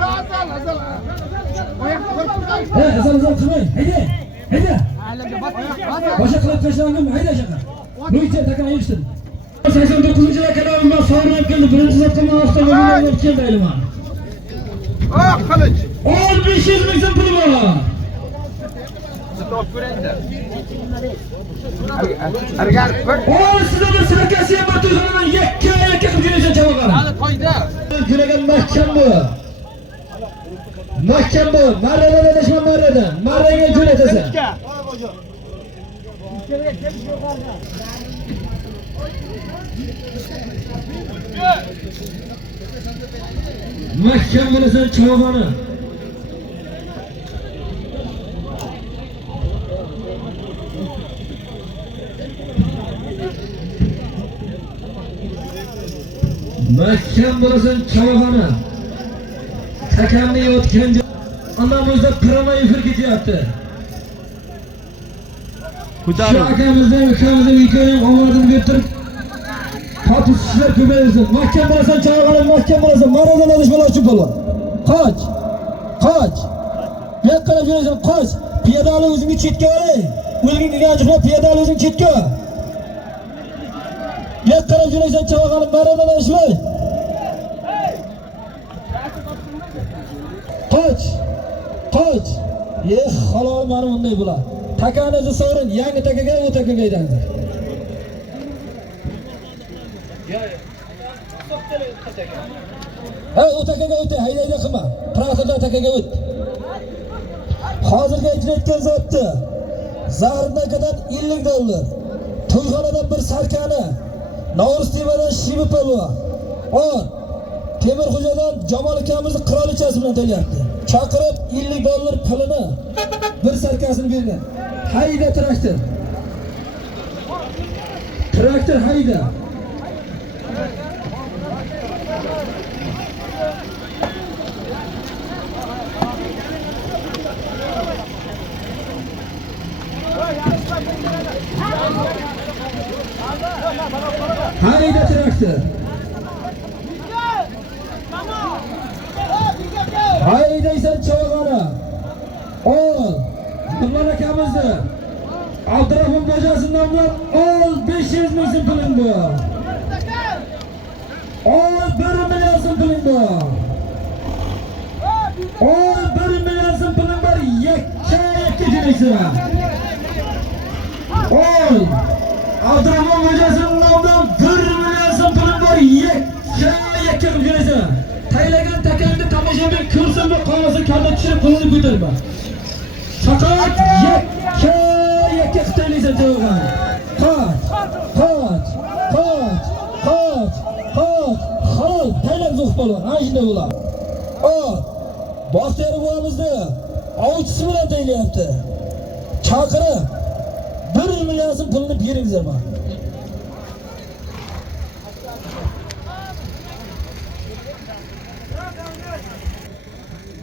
qilmang. Hayda. Boshqa qilib tashlangmi? Hayda shaqar. Bo'yicha takan yig'ishtir. 89-yil kanalimiz faoliyat keldi. Birinchi safdan avtomobillar olib keldi aylaman. Qilich. 1500 ming so'm puli bor. Stop ko'raydi. Sizda bir sarkasi ham bor to'yxonadan yakka qilib kelishgan javob. Hali qo'yda. Kuragan mahkam bu. Mahkam bu. Marradan adashma marradan. Marraga jo'natasan. Mahkam bo'lasan chavog'ini. Mahkam bo'lasan chavog'ini. Takamni yotgan joy. Onamizda prama efir ketyapti. Shu akamizdan ukamizdan videoning omadini keltirib Patishlar ko'paysin. Mahkam bo'lasan chavog'ini, mahkam bo'lasan. Maradan adashmalar uchun bo'ladi. Qoch. Qoch. Men qarab yurasan, qoch. Piyodani o'zingni chetga olay. O'zing degan joyga piyodani o'zing chetga. Men qarab yurasan chavog'ini, maradan adashmay. Qoch. Qoch. Halol mana bunday bo'ladi. Takanizni so'rin, yangi takaga u takaga aytamiz. O takaga o't, haydayda qilma. Traktorda takaga o't. Hozirga aytayotgan zotni Zaharnakadan $50. To'yxonadan bir sarkani, Novruztepadan Shibi palvon. Temirxo'jadan Jamol akamizni qirolichasi bilan telyapti. Chaqirib $50 pulini bir sarkasini bergan. Hayda traktor. Traktor hayda. Hayda traktor. Haydaysan chavog'ini. Nurlar akamizni Abdurahmon bojasi nomlab 500 ming so'm puling bor. 1 million so'm puling bor. 1 million so'm puling bor. Yakka jo'naysan. Abdurahmon bojasi nomlab 1 million so'm puling bor. Yakka jo'naysan. Taylagan takangni tomoshabin ko'rsin va qolmasa kalda tushirib qo'lini ko'tarma. Faqat yakka qitaylaysan javobini. Qoch. Halol, taylab zo'q bo'ladi. Ana shunday bo'ladi. Baxtiyor buvamizni ovchisi bilan taylayapti. Chaqirib 1 million so'm pulni beringizlar mana.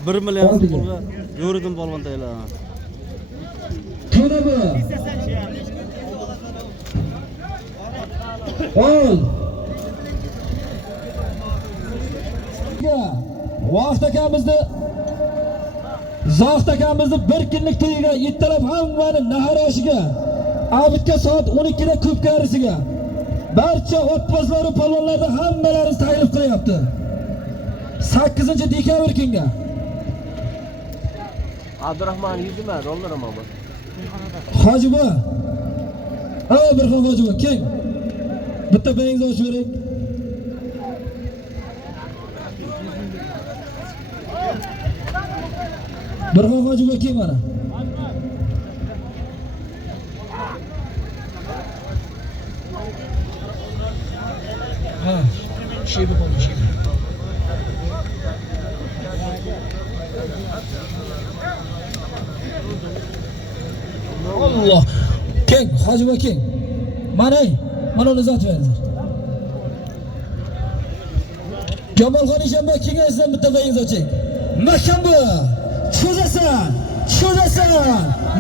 $1 million pulga yo'ridim polvon taylar. To'g'rimi? Vaqt akamizni Zohid akamizni bir kunlik to'yiga ertalab hammani nahar oshiga, abidga soat 12 da ko'p karisiga barcha otbozlar va polvonlarni hammalarini taklif qilyapti. 8-dekabr kunga. Abdurahmon $100 dollarmi bu? Hojiba. Bir xil hojiba, keng. Bitta bayingizni ochib bering. Bir xil hojiba keng mana. Şey bu. Allah. Keng, Hojiboy keng. Mana uni uzatib beringlar. Jamolxon Ishonboy kengaysan bitta bayingiz oching. Mahkam bu. Cho'zasan.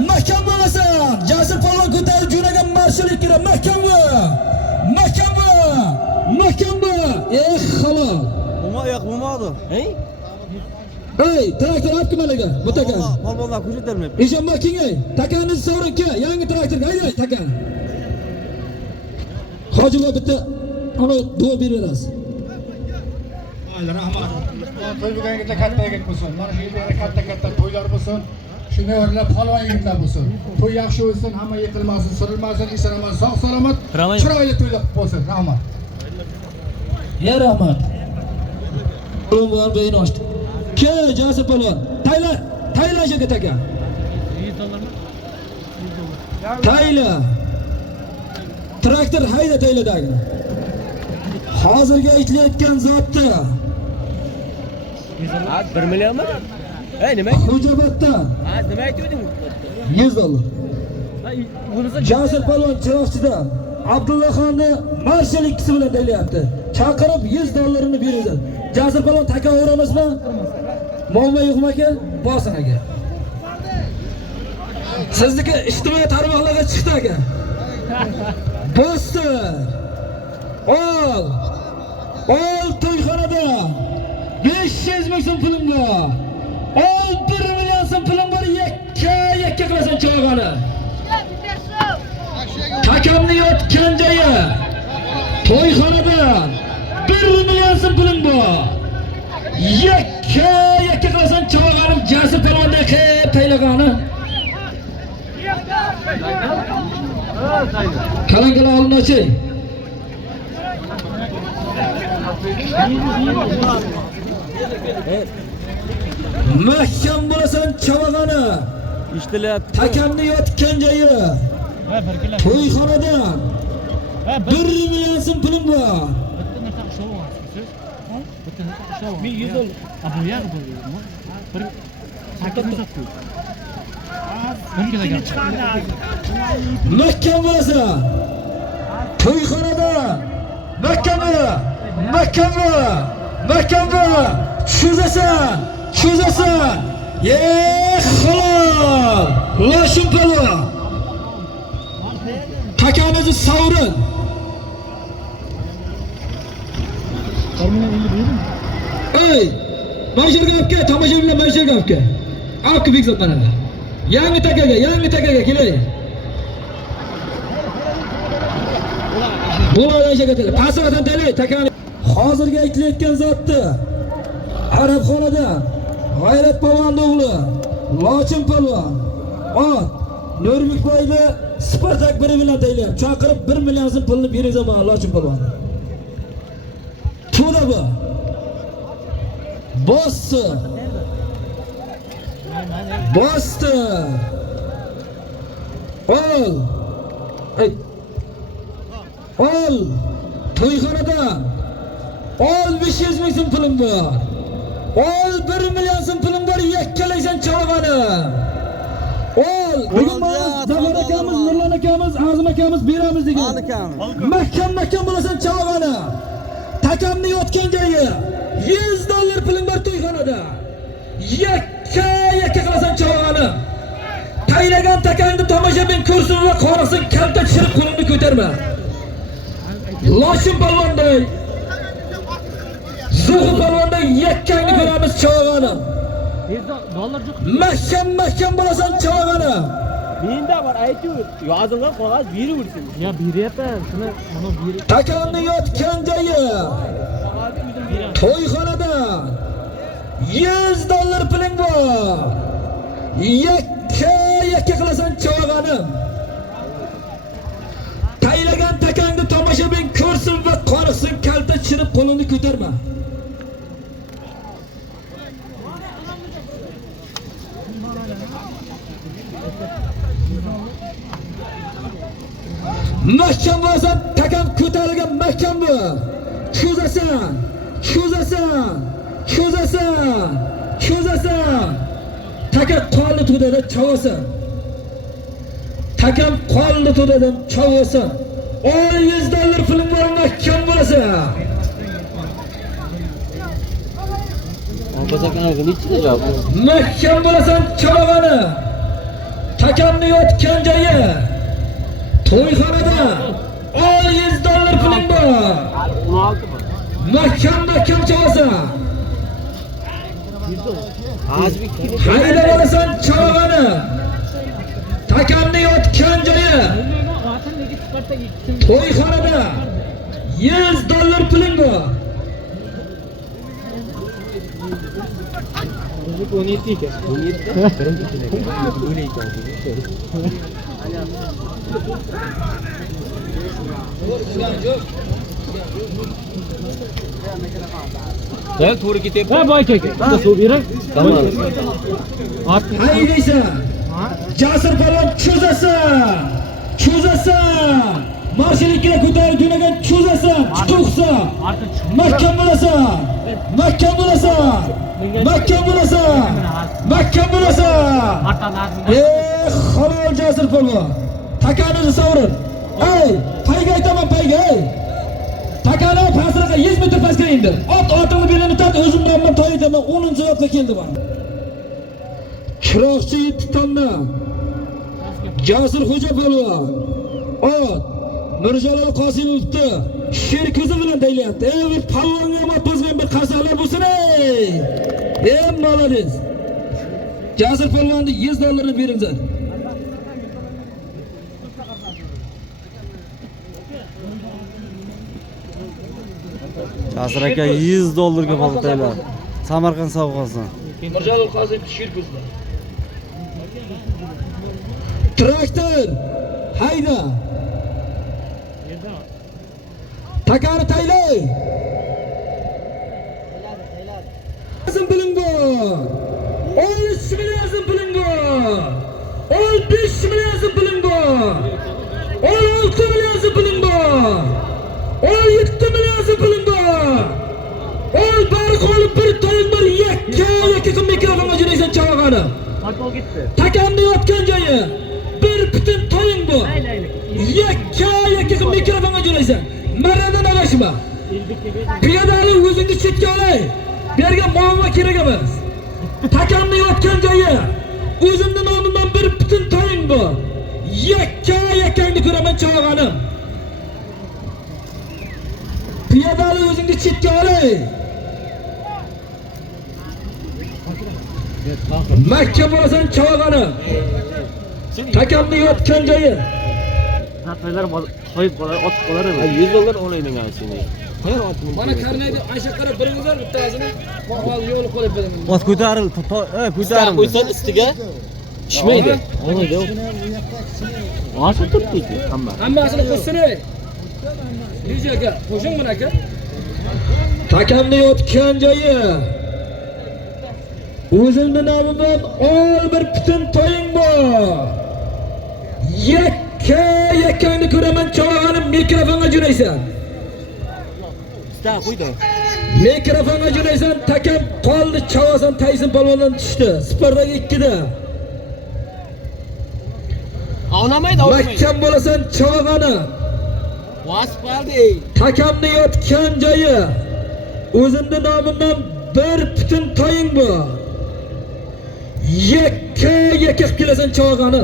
Mahkam bo'lasan. Jasur polvon ko'tarib jo'nagan marshallik kerak. Mahkam bu. Halol. Bo'lmadi. Ey, traktor olib kelmalarga. Bu taka. Polvonlar ko'rsatilmayapti. Ishonboy kengay. Takani sovrin ke. Yangi traktorga hayday takani. Hojiboy bitta ana duo beramiz. Rahmat. To'y bo'lganda katta yigit bo'lsin. Mana shu yerda katta to'ylar bo'lsin. Shunday o'rlab polvon yigitlar bo'lsin. To'y yaxshi o'tsin, hamma yiqilmasin, surilmasin, ishlamas, sog' salomat, chiroyli to'ylar bo'lsin. Rahmat. Ya rahmat. Polvon beyin ochdi. Ke Jasur polvon. Tayla shunga taka. Tayla. Traktor hayda tayladagi. Hozirga aytilayotgan zotni 1 millionmi? Nima? Xo'jaoboddan Nima aytding? $100. Jasur polvon chiroqchidan Abdullaxonni marshal ikkisi bilan deyapti. Chaqirib $100 beradi. Jasur polvon taka o'ramizmi? Mo'min yo'qmi aka? Bosin aka. Sizniki ijtimoiy tarmoqlarga chiqdi aka. Bostir. Ol to'yxonada 500 ming so'm pulim bor. Ol 1 million so'm pulim bor. Yakka qilasan choyg'oni. Takamni yotgan joyi. To'yxonada 1 million so'm pulim bor. Yakka qilasan choyg'onim Jasur polvonda paylag'oni. Kalangala olinochi. Mahkam bo'lasan chavag'ani. Ishtilyapti. Takamni yotgan joyi. To'yxonada 1 million so'm pulim bor. Mahkam bo'lasan. To'yxonada mahkam cho'zasan. Halol. Loshim polvon. Takanizni sovrin. Ey, Mansharga olib kel, tomoshabinlar Mansharga olib kel. Olib kelib bekzot mana. Yangi takaga kelay. Bo'ladi shakatlar. Pasavatan talay takani. Hozirga aytilayotgan zotni Arabxonadan G'ayrat polvon o'g'li Lochin polvon Nurbekboyni Spartak biri bilan tayyorlab chaqirib 1 million so'm pulni beringiz mana Lochin polvon. To'da bu. Bosdi. Ol. To'yxonadan. Ol 500 ming so'm pulim bor. Ol 1 million so'm pulim bor. Yakkalaysan chavag'ani. Ol. Bugun Zafar akamiz, Nurlan akamiz, Azim akamiz beramiz degan. Mahkam bo'lasan chavag'ani. Takamni yotgan joyi. $100 pulim bor to'yxonada. Yakka qilasan chavag'ani. Taylagan takangni tomoshabin ko'rsin va qorisin, kalta tushirib qo'lingni ko'tarma. Loshim polvonday, Zuhur polvonday yakkangni ko'ramiz chavag'ani. Mahkam bo'lasan chavag'ani. Menda bor aytib, yozilgan qog'oz beraversin. Ya beryapman, shuni mana berib. Takamni yotgan joyi. To'yxonada $100 puling bor. Yakka qilasan chavag'ani. Taylagan takangni tomoshabin ko'rsin va qoriqsin, kalta tushirib qo'lingni ko'tarma. Mahkam bo'lsan, takam ko'tarilgan mahkam bu. Cho'zasan. cho'zasan. Takam qoldi to'dada chavasan. Takam qoldi to'dada chavasan. $100 puling bor mahkam bo'lasan. Mahkam bo'lasan chavag'ani. Takamni yotgan joyi. To'yxonada $100 puling bor. Mahkam chavasan. Haydab olasan chavag'ani. Takamni yotgan joyi. To'yxonada $100 puling bor. Gel to'g'ri ketyapti. Ha, boy kaka. Bitta suv bering. Tamam. Haydaysan. Jasur palvon cho'zasan. Cho'zasan. Marshilikka ko'tarib jo'nagan cho'zasan. Chiqsa. Mahkam bo'lasan. Mahkam bo'lasan. Mahkam bo'lasan. Mahkam bo'lasan. Halol Jasur palvon. Takani sovrin. Ey, payga aytaman payga. Takani pasraqa 100 metr pastga indi. Otini belini tart, o'zimdan men to'ydaman 10-soatga keldi bana. Chiroqchi yetibtanda. Jasur xo'ja palvon. Mirjalol Qosimovni sher ko'zi bilan deyapti. Ey, palvonga ham bozgan bir qarsaqlar bo'lsin ey. Молодец. Jasur palvonni $100 beringlar. Jasur aka $100 ga paltaylar. Samarqand sovg'asi. Mirjalol Qosimov sher ko'zi. Traktor hayda. Takani taylay. Lazım puling bor. 13 million puling bor. 15 million puling bor. 16 million puling bor. 17 million puling bor. Bari qolib bir to'ying bor. Yakka mikrofonga jo'naysan chavag'ani. Takamni yotgan joyi. Bir butun to'ying bor. Yakka mikrofonga jo'naysan. Maradan arashma. Piyodani o'zingni chetga olay. Bergan muammo kerak emas. Takamni yotgan joyi. O'zimning nomimdan bir butun to'ying bor. Yakkangni ko'raman chavag'ani. Piyodani o'zingni chetga olay. Mahkam bo'lasan chavag'ani. Takamni yotgan joyi. Naqalar qo'yib qolar, otib qolar edi. $100 olayning seni. Qo'yar otib. Mana karnayni Aysha qarab biringizlar bittasini hol yo'l qo'yib beraman. Ot ko'tarildi, ko'tarildi. Qo'ysan ustiga ishmaydi. Olmaydi. Oshib turibdi hamma. Hammasini qo'shsin-ey. Yuzi aka, qo'shing mana aka. Takamni yotgan joyi. O'zimning nomimdan bir butun to'ying bor. Yakkangni ko'raman chavag'ani mikrofonga jo'naysan. Sta qo'ydi. Mikrofonga jo'naysan, takam qoldi chavasan Tayson palvondan tushdi. Spordagi 2da. Avnamaydi. Mahkam bo'lasan chavag'ani. Vasib qildi. Takamni yotgan joyi. O'zimning nomimdan bir butun to'ying bor. Yakka qilib kelasan chavag'ani.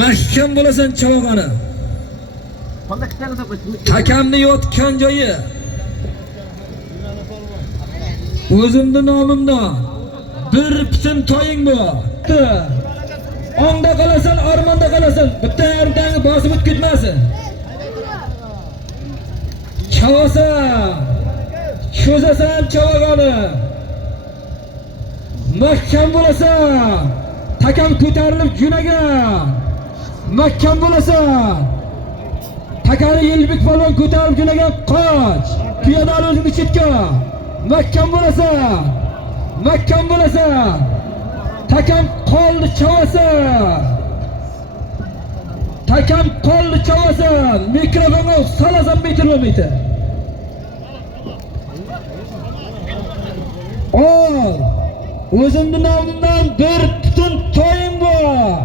Mahkam bo'lasan chavag'ani. Takamni yotgan joyi. O'zimning nomimdan bir butun to'ying bor. Onda qolasan, armonda qolasan. Bitta yarimtani bosib o'tib ketmasin. Chavasan. Cho'zasan chavag'ani. Mahkam bo'lasan. Takam ko'tarilib jo'nagan. Mahkam bo'lasan. Takani Yelbek palvon ko'tarib jo'nagan qoch. Piyodani o'zingni chetga. Mahkam bo'lasan. Mahkam bo'lasan. Takam qoldi chavasan. takam qo'lni chalasan, mikrofonni salasan bitirmaydi. O'zimning nomimdan bir tutun to'yim bor.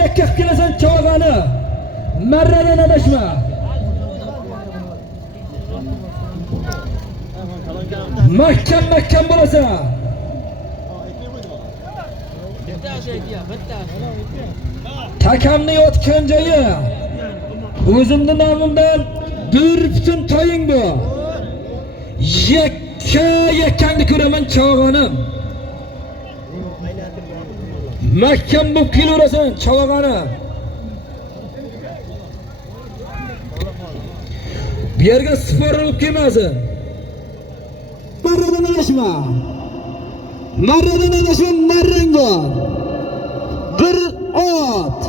Yakka kelasan chavag'ani. Marradan adashma. Mahkam bo'lasan. Takamni yotgan joyi. O'zimning nomimdan bir tutun to'ying bor. Yakkangni ko'raman chavag'anim. Mahkam bo'lib kelaverasan chavag'ani. Bu yerga siporilib kelmasin. Marradan adashma. Marrang bor. Bir ot.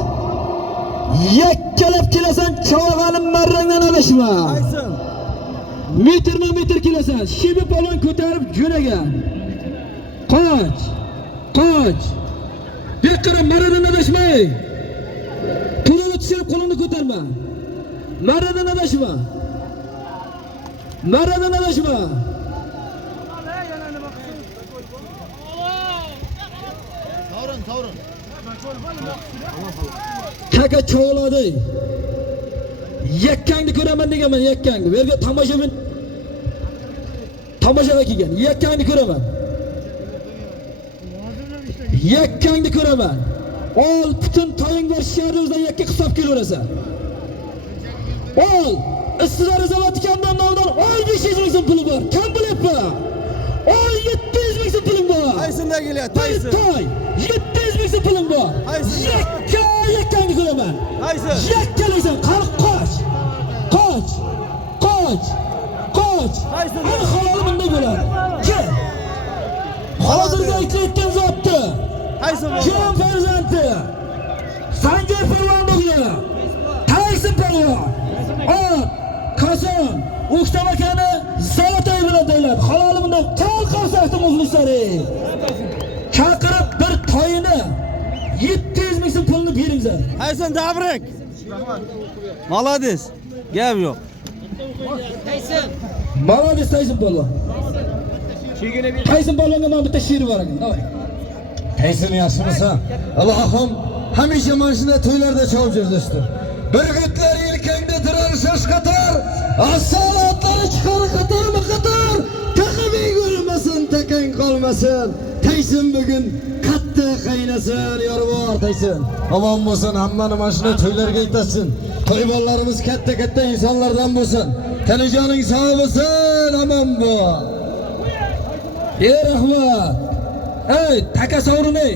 Yakkalab kelasan chavag'anim, marrangdan adashma. Metr kelasan, shibi polvon ko'tarib jo'nagan. Qoch. Beqara marradan adashmay. Pulni tushirib qo'lingni ko'tarma. Marradan adashma. Tavrin. Taka cho'ladi. Yakkangni ko'raman deganman, yakkangni. Bu yerga tomoshaga kelgan. Yakkangni ko'raman. Ol, butun to'ying bor shahardan yakka hisob kelaverasan. Ol, istidor zavodi kamdan nomdan 500 ming so'm puli bor. Kam bo'lyapti? 700 ming so'm pulim bor. Qaysinda kelyapti? Qaysi? To'y, 700 ming so'm pulim bor. Yakkangni ko'raman. Qaysi? Yakkalaysan, qoch. Qaysi? Ana halol bunday bo'ladi. Kel. Hozirga aytayotgan zotni. Qaysi bu? Jon farzandi. Sanjar polvon bo'lgan. Tayson polvon. Qason, O'ktam akani Zolotay bilan deyiladi. Halol bunday tal qolsaqdi muxlislari. Chaqirib bir to'yini 700 ming so'm pulni beringlar. Hayson Dabrik. Молодец. Gap yo'q. Молодец Tayson polvon. Tayson polvonga men bitta she'r bor ekan. Davay. Tayson yaxshimisan? Allohim hamisha mana shunday to'ylarda chalib yurdi. Bir g'itlar yelkangda turar shashqatar, as-salotlari chiqar qator. Taqaming ko'rmasin, takang qolmasin. Tayson bugun katta qaynasin, yoribor Tayson. Omon bo'lsin, hammani mana shunday to'ylarga aytasin. To'ybollarimiz katta insonlardan bo'lsin. Tanijoning sog' bo'lsin, omon bo'l. Rahmat. Ey, taka sovrinay.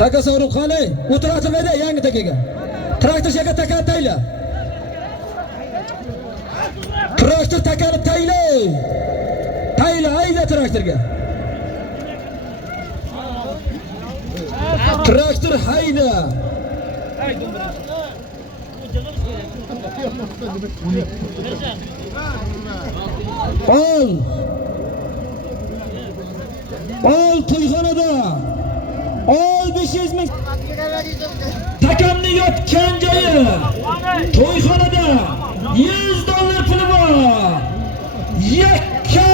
Taka sovrin qani? O'tiradi qayda yangi takaga. Traktor shaka taka tayla. Traktor takani tayla. Ayda traktorga. Traktor hayda. Ol to'yxonada. Ol 500 ming. Takamni yotgan joyi. To'yxonada $100 puli bor. Yakka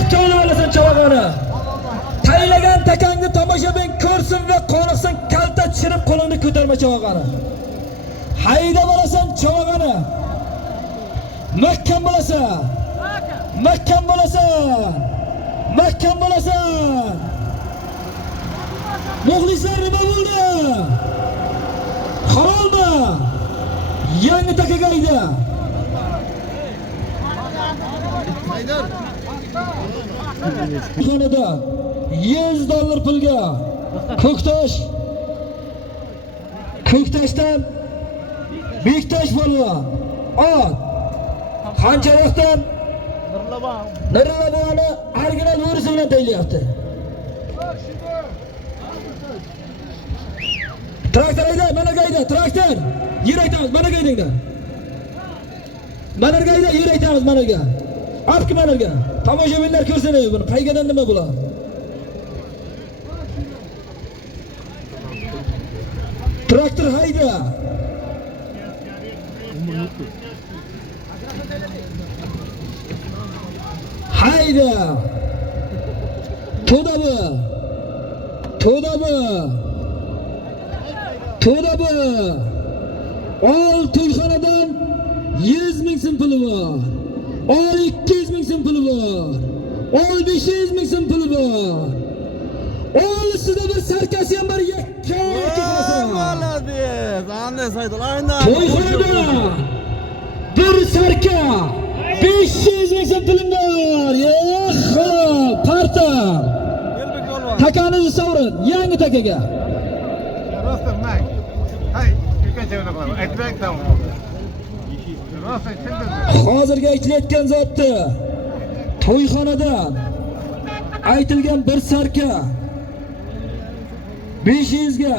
xitoyli olasan chavag'ani. Taylagan takangni tomoshabin ko'rsin va qoniqsin, kalta tushirib qo'lingni ko'tarma chavag'ani. Hayda bo'lasan chavag'ani. Mahkam bo'lasan. Muxlislar nima bo'ldi? Halolmi? Yangi takaga ayda. Xonada $100 pulga Ko'ktoshdan Bektosh polvon. Qancha vaqtdan Nirlaboni original o'risi bilan deylyapti. Traktor ayda, mana qayda, traktor. Yer aytamiz, mana qaydingda. Mana qayda, yer aytamiz managa. Olib managa. Tomoshabinlar ko'rsin buni. Qaygadan nima bo'ladi? Traktor hayda. Hayda. To'dabı. Ol to'yxonadan 100 ming so'm puli bor. Ol 200 ming so'm puli bor. Ol 500 ming so'm puli bor. Ol sizda bir sarkasi ham bor yakka. Молодец. Anne Saydul aynen. To'yxonada bir sarka 500 ming so'm pulim bor. Yo'q, parta. Takanizni sovrin, yangi takaga. Hozirgi aytilayotgan zotni to'yxonadan aytilgan bir sarka 500 ga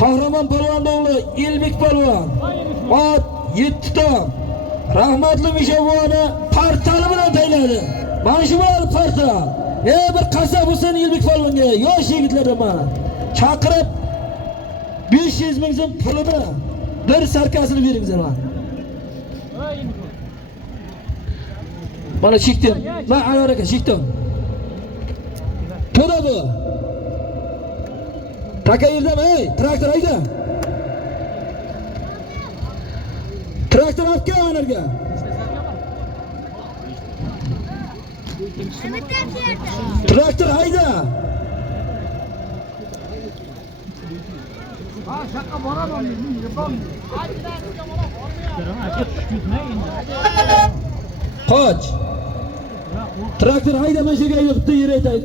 Qahramon polvon o'g'li Elbek polvon ot 7 ton rahmatli Mishavoni partali bilan tayladi. Mana shu bo'ladi parta. Bir qasab bo'lsin Elbek polvonga, yosh yigitlardan mana chaqirib 500 ming so'm pulini bir sarkasini beringizlar mana. Mana chekdim. Men Anvar aka chekdim. To'da bu. Taka yerdami? Ey, traktor hayda. Traktor olib kel Anvarga. Traktor hayda. Ha, şaka boraman men yapam. Qoch. Traktor hayda mana shu yerga yiqdi yer aytay.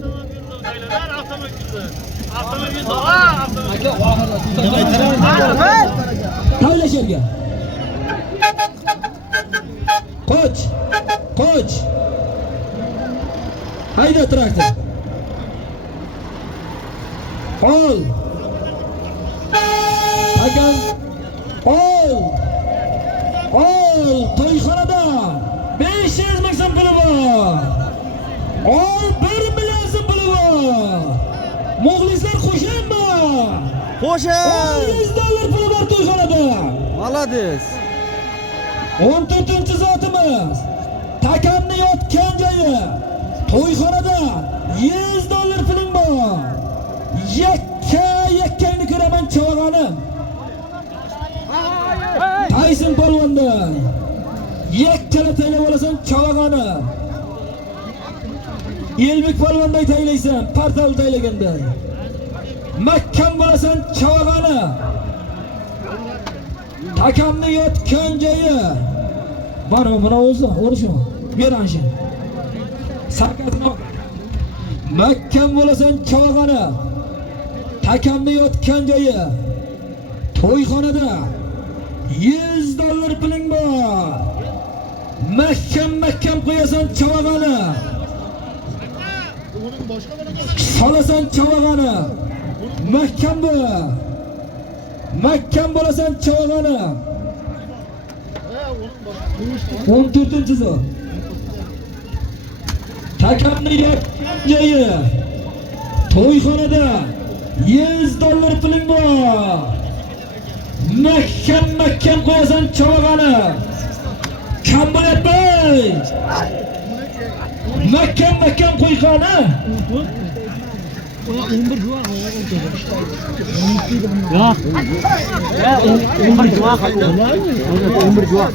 Taylash yerga. Qoch. Hayda traktor. Ol. Hakan. Ol. To'yxonada 500 ming so'm puli bor. Ol 1 million so'm puli bor. Muxlislar qo'shilma. Qo'shil. 100 dollar puli bor to'yxonada. Молодец. 14-zotimiz. Takamni yotgan joyi. To'yxonada 100 dollar pulim bor. Yakkani ko'raman chavag'anim. Tayson polvondan. Yakkala taylab olasan chavag'anim. Elbek polvonday taylaysan, partal taylaganday. Mahkam bo'lasan chavag'anim. Takamni yotgan joyi. Mana o'zi, o'rishma. Beranshi. Sarkasini mahkam bo'lasan chavag'anim. Takamni yotgan joyi. To'yxonada 100 dollar puling bor. Mahkam qo'yasan chavag'ani. Solasan chavag'ani. Mahkam bo'lasan chavag'ani. 14-zot. Takamni yotgan joyi. To'yxonada 100 dollar puling bor. Mahkam qo'yasan chavag'ani. Kam bo'lyapti. Mahkam qo'yqani. 11 juvoq. Yo'q. 11 juvoq. 11 juvoq.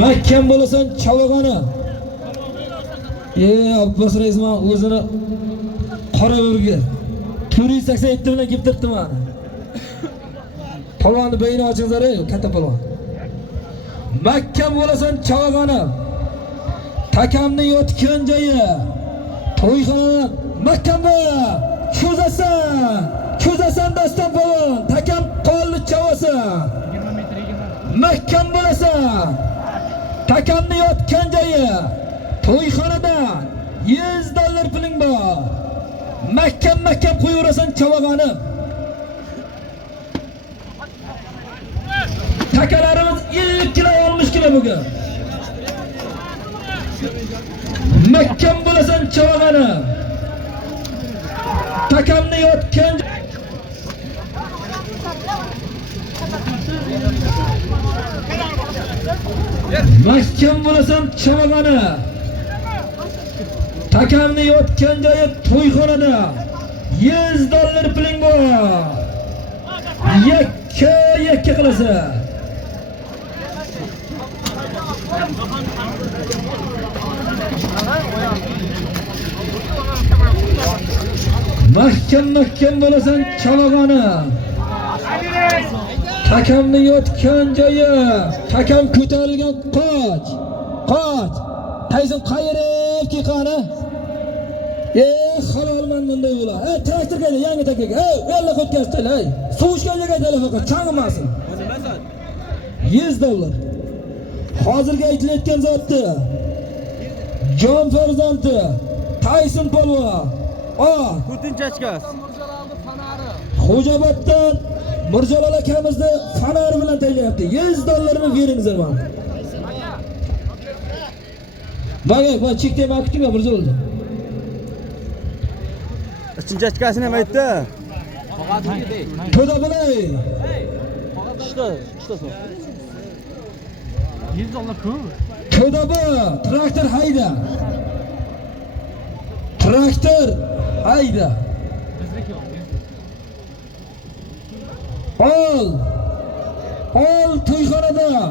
Mahkam bo'lasan chavag'ani. Abbos Reisman o'zini qora o'rga 487 bilan kelib turibdi mana. Polvonni beyni ochingizlar, katta polvon. Mahkam bo'lasan chavag'ani. Takamni yotgan joyi. To'yxonadan mahkam bo'la. Cho'zasan dastan polvon. Takam qolli chavasan. Mahkam bo'lasan. Takamni yotgan joyi. To'yxonada 100 dollar puling bor. Mahkam qo'yaverasan chavag'ani. Takalarimiz 50 kilo olmuş kilo bugün. Mahkam bo'lasan chavag'ani. Takamni yotgan mahkam bo'lasan chavag'ani. Takamni yotgan joyi to'yxonada. $100 puling bor. Yakka qilasan. Mahkam bo'lasan chavag'ani. Takamni yotgan joyi, takam ko'tarilgan qoch. Tayson qayrib qani. Halolman bunday bo'lar. Traktorga yangi takaga. Yo'lla qo'tkazdi, suvishgan joyga telefon chang'imasin. $100. Hozirgi aytilayotgan zotni Jon farzandi Tayson polvon. 4-ochkas. Xo'jaoboddan Mirjalol akamizni fanari bilan tayyorlayapti. $100 beringizlar mana. Bak chekdayman kutinglar Mirjalolda. 3-ochkasini nima aytdi? To'da bo'lay. Qishda so'ng. $100 ku. To'da bu traktor hayda. Ol to'yxonadan.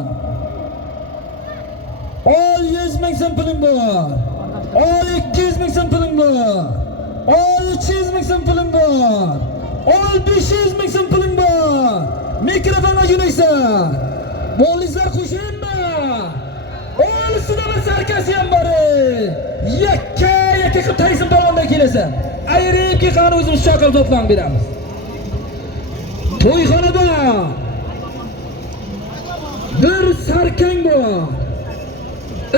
Ol 100 ming so'm puling bor. Ol 200 ming so'm puling bor. Ol 300 ming so'm puling bor. Ol 500 ming so'm puling bor. Mikrofonga jo'naysan. Bo'linglar qo'shingmi? Ol ustida sarkasi ham bor. Yakka qilib Tayson polvondan kelasan. Ayrib qani o'zimiz shoqil to'plam beramiz. To'yxonada bir sarkang bor.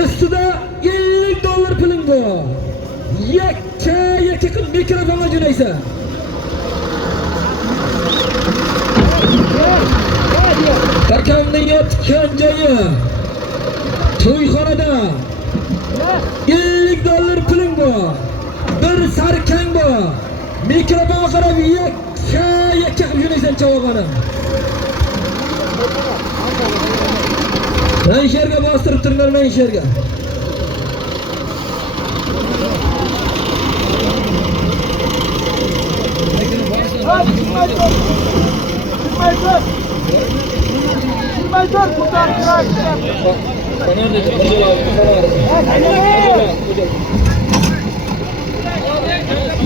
Ustida $50 puling bor. Yakka qilib mikrofonga jo'naysan. Takamni yotgan joyi to'yxonada $50 puling bor. Bir sarkang bor. Mikrofonga qarab yakka qilib jo'naysan chavag'ani. Men sherga bostirib turman, men sherga.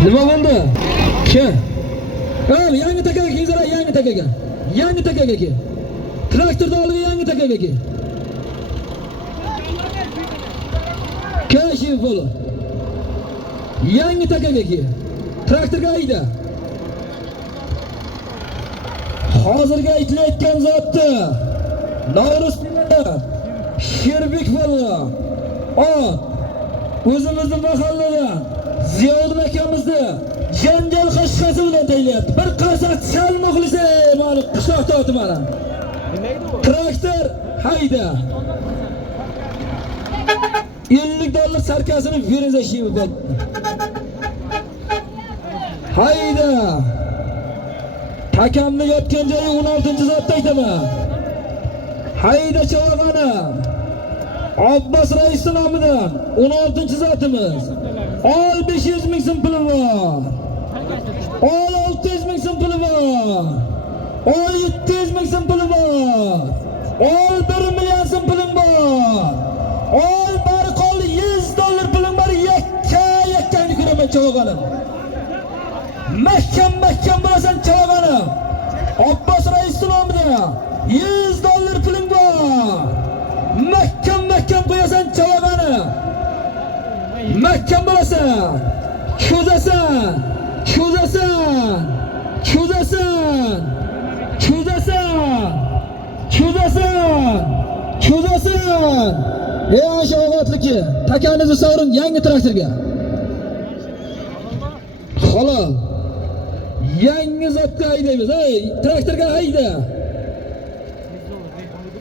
Nima bo'ldi? Kel. Yangi takaga kengzara, yangi takaga kel. Traktorda olib yangi takaga kel. Kashif bo'l. Yangi takaga kel. Traktorga ayda. Hozirgi aytilayotgan zotni Novruzda Sherbek polvon. O'zimizni mahalladan Ziyoddin akamizni janjal qashqasi bilan tayyorlayapti. Bir qasat sal muxlisi mana qishloqda o'tmadi. Traktor hayda. $50 sarkasini beringiz shiymi. Hayda. Takamni yotgan joyi 16-zotda aytaman. Hayda chavag'ani. Abbos rais nomidan 16-zotimiz. Ol 500 ming so'm puli bor. Ol 600 ming so'm puli bor. Ol 700 ming so'm puli bor. Ol 1 million so'm puling bor. Ol bari qoldi $100 puling bor. Yakkani ko'raman chavag'ani. Mahkam bo'lasan chavag'ani. Abbos rais nomidan $100 puling bor. Mahkam qo'yasan chavag'ani. Mahkam bo'lasan. Cho'zasan. Ey og'atliki, takangizni sovrin yangi traktorga. Halol. Yangi zotga haydaymiz. Traktorga hayda.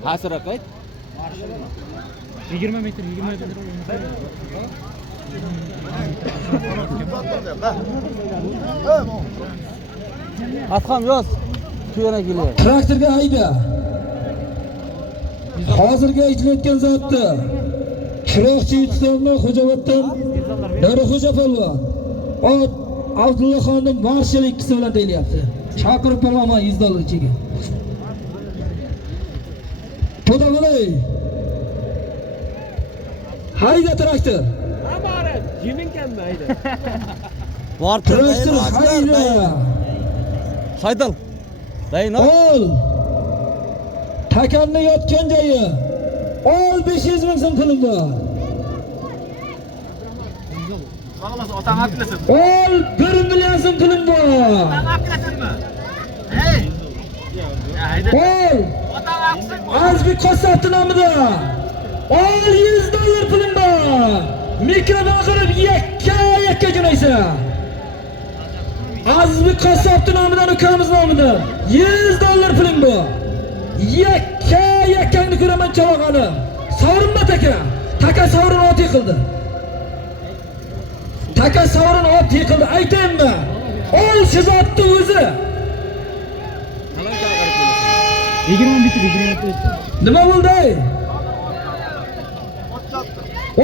Hasira qayt. 20 metr, 20 metr. Asqam yoz. Tuyana kelyapti. Traktorga hayda. Hozirgi aytilayotgan zotni Chiroqchi Yusufovni Xo'javatdan Nurxo'ja polvon. Ot Abdulla xonning marshal ikkisi bilan deyilyapti. Chaqirib polvon 100 dollar ichiga. To'damalay. Hayda traktor. Amara, jiminkanmi hayda. Bor Traktor hayda. Saydal. Dayno. Ol. Takanni yotgan joyi. Ol 500 ming so'm pulim bor. Ol 1 million so'm pulim bor. Ol. Azbi Qassobni nomida. Ol 100 dollar pulim bor. Mikrofon qilib yakka jo'naysan. Azbi Qassobni nomidan ukamiz nomidan 100 dollar pulim bor. Yakkangni ko'raman chavag'ani. Sovrinma taka sovrin ot yiqildi. Taka sovrin ot yiqildi. Aytaymi? Ol shu zotni o'zi. 20 metr, 20 metr. Nima bo'ldi?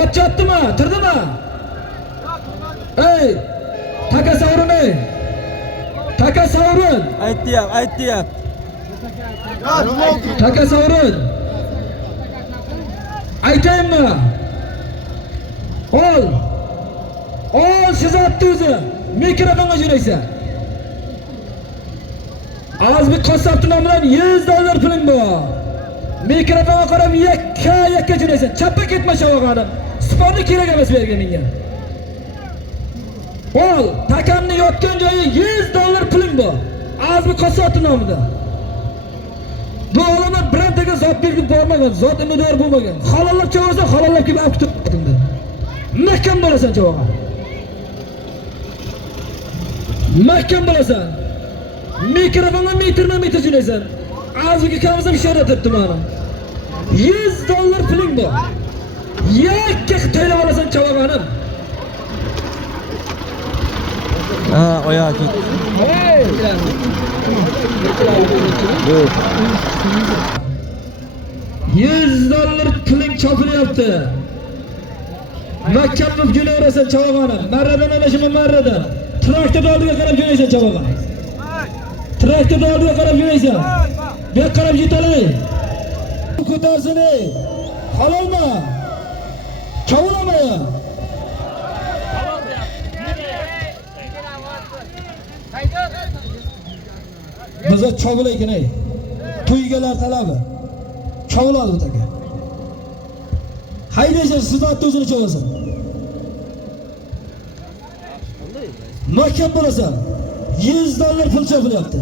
Ot chotdimi? Tirdimi? Ey! Taka sovrin ey. Taka sovrin. Aytdi-yap. Taka sovrin. Aytaymi? Ol shu zotni o'zi. Mikrofonga jo'naysan. Azbi Qassobni nomidan 100 dollar pulim bor. Mikrofonga qarab yakka jo'naysan. Chappa ketma chavag'ani. Sponni kerak emas bergan menga. Ol, takamni yotgan joyi 100 dollar pulim bor. Azbi Qassobni nomidan. Bu olamlar birontaga zot berib bormagan, zot imidor bo'lmagan. Halollab chavorsa, halollab kelib olib ketdim. Mahkam bo'lasan chavag'an. Mahkam bo'lasan. Mikrofonga metr jo'naysan. Azbiga kamizam ishora turibdi mana. 100 dollar puling bor. Yakka to'lab olasan chavag'anim. Oyoq ketdi. Hey! 100 dollar puling chopilyapti. Mahkam bo'lib jo'naysan chavag'anim. Marradan ana shu marradan. Traktor oldiga qarab jo'naysan chavag'an. Traktor oldiga qarab jo'naysan. Bu qarab yetalay. Ko'tarsin ey. Halolmi? Chavulama. Biza chavul ekan ey. To'ygalar talabi. Chavuladi bu taka. Haydaysan, siz otni o'zini chavasan. Mahkam bo'lasan. 100 dollar pul chopilyapti.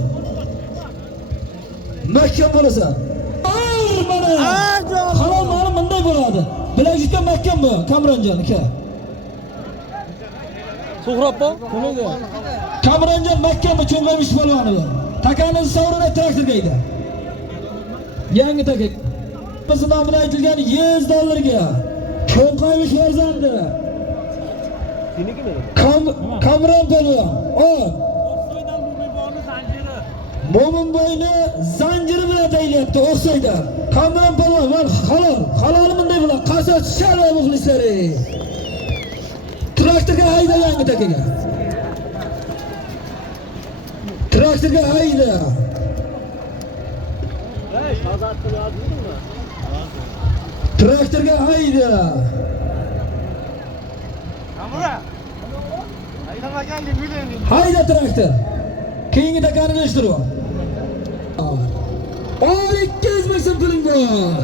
Mahkam bo'lasan. Mana. Halol ma'lum bunday bo'ladi. Bilajikda mahkam bu, Kamronjon aka. Suhrobbo, qo'liga. Kamronjon mahkam bu cho'ng'amish polvoni bu. Takani sovrini traktorga edi. Yangi taka. Bizning nomidan aytilgan 100 dollarga. Cho'ng'amish farzandi. Kamron polvon. Mo'min boyni zanjiri bilan deylyapti, o'xshaydi. Kamron polvon, men halol bunday bo'lar. Qasos sharva muxlislari. Traktorga hayda yangi takaga. Traktorga hayda. Traktorga hayda. Hayda traktor. Keyingi takani yig'ishtirib. Ol 200 ming so'm puling bor.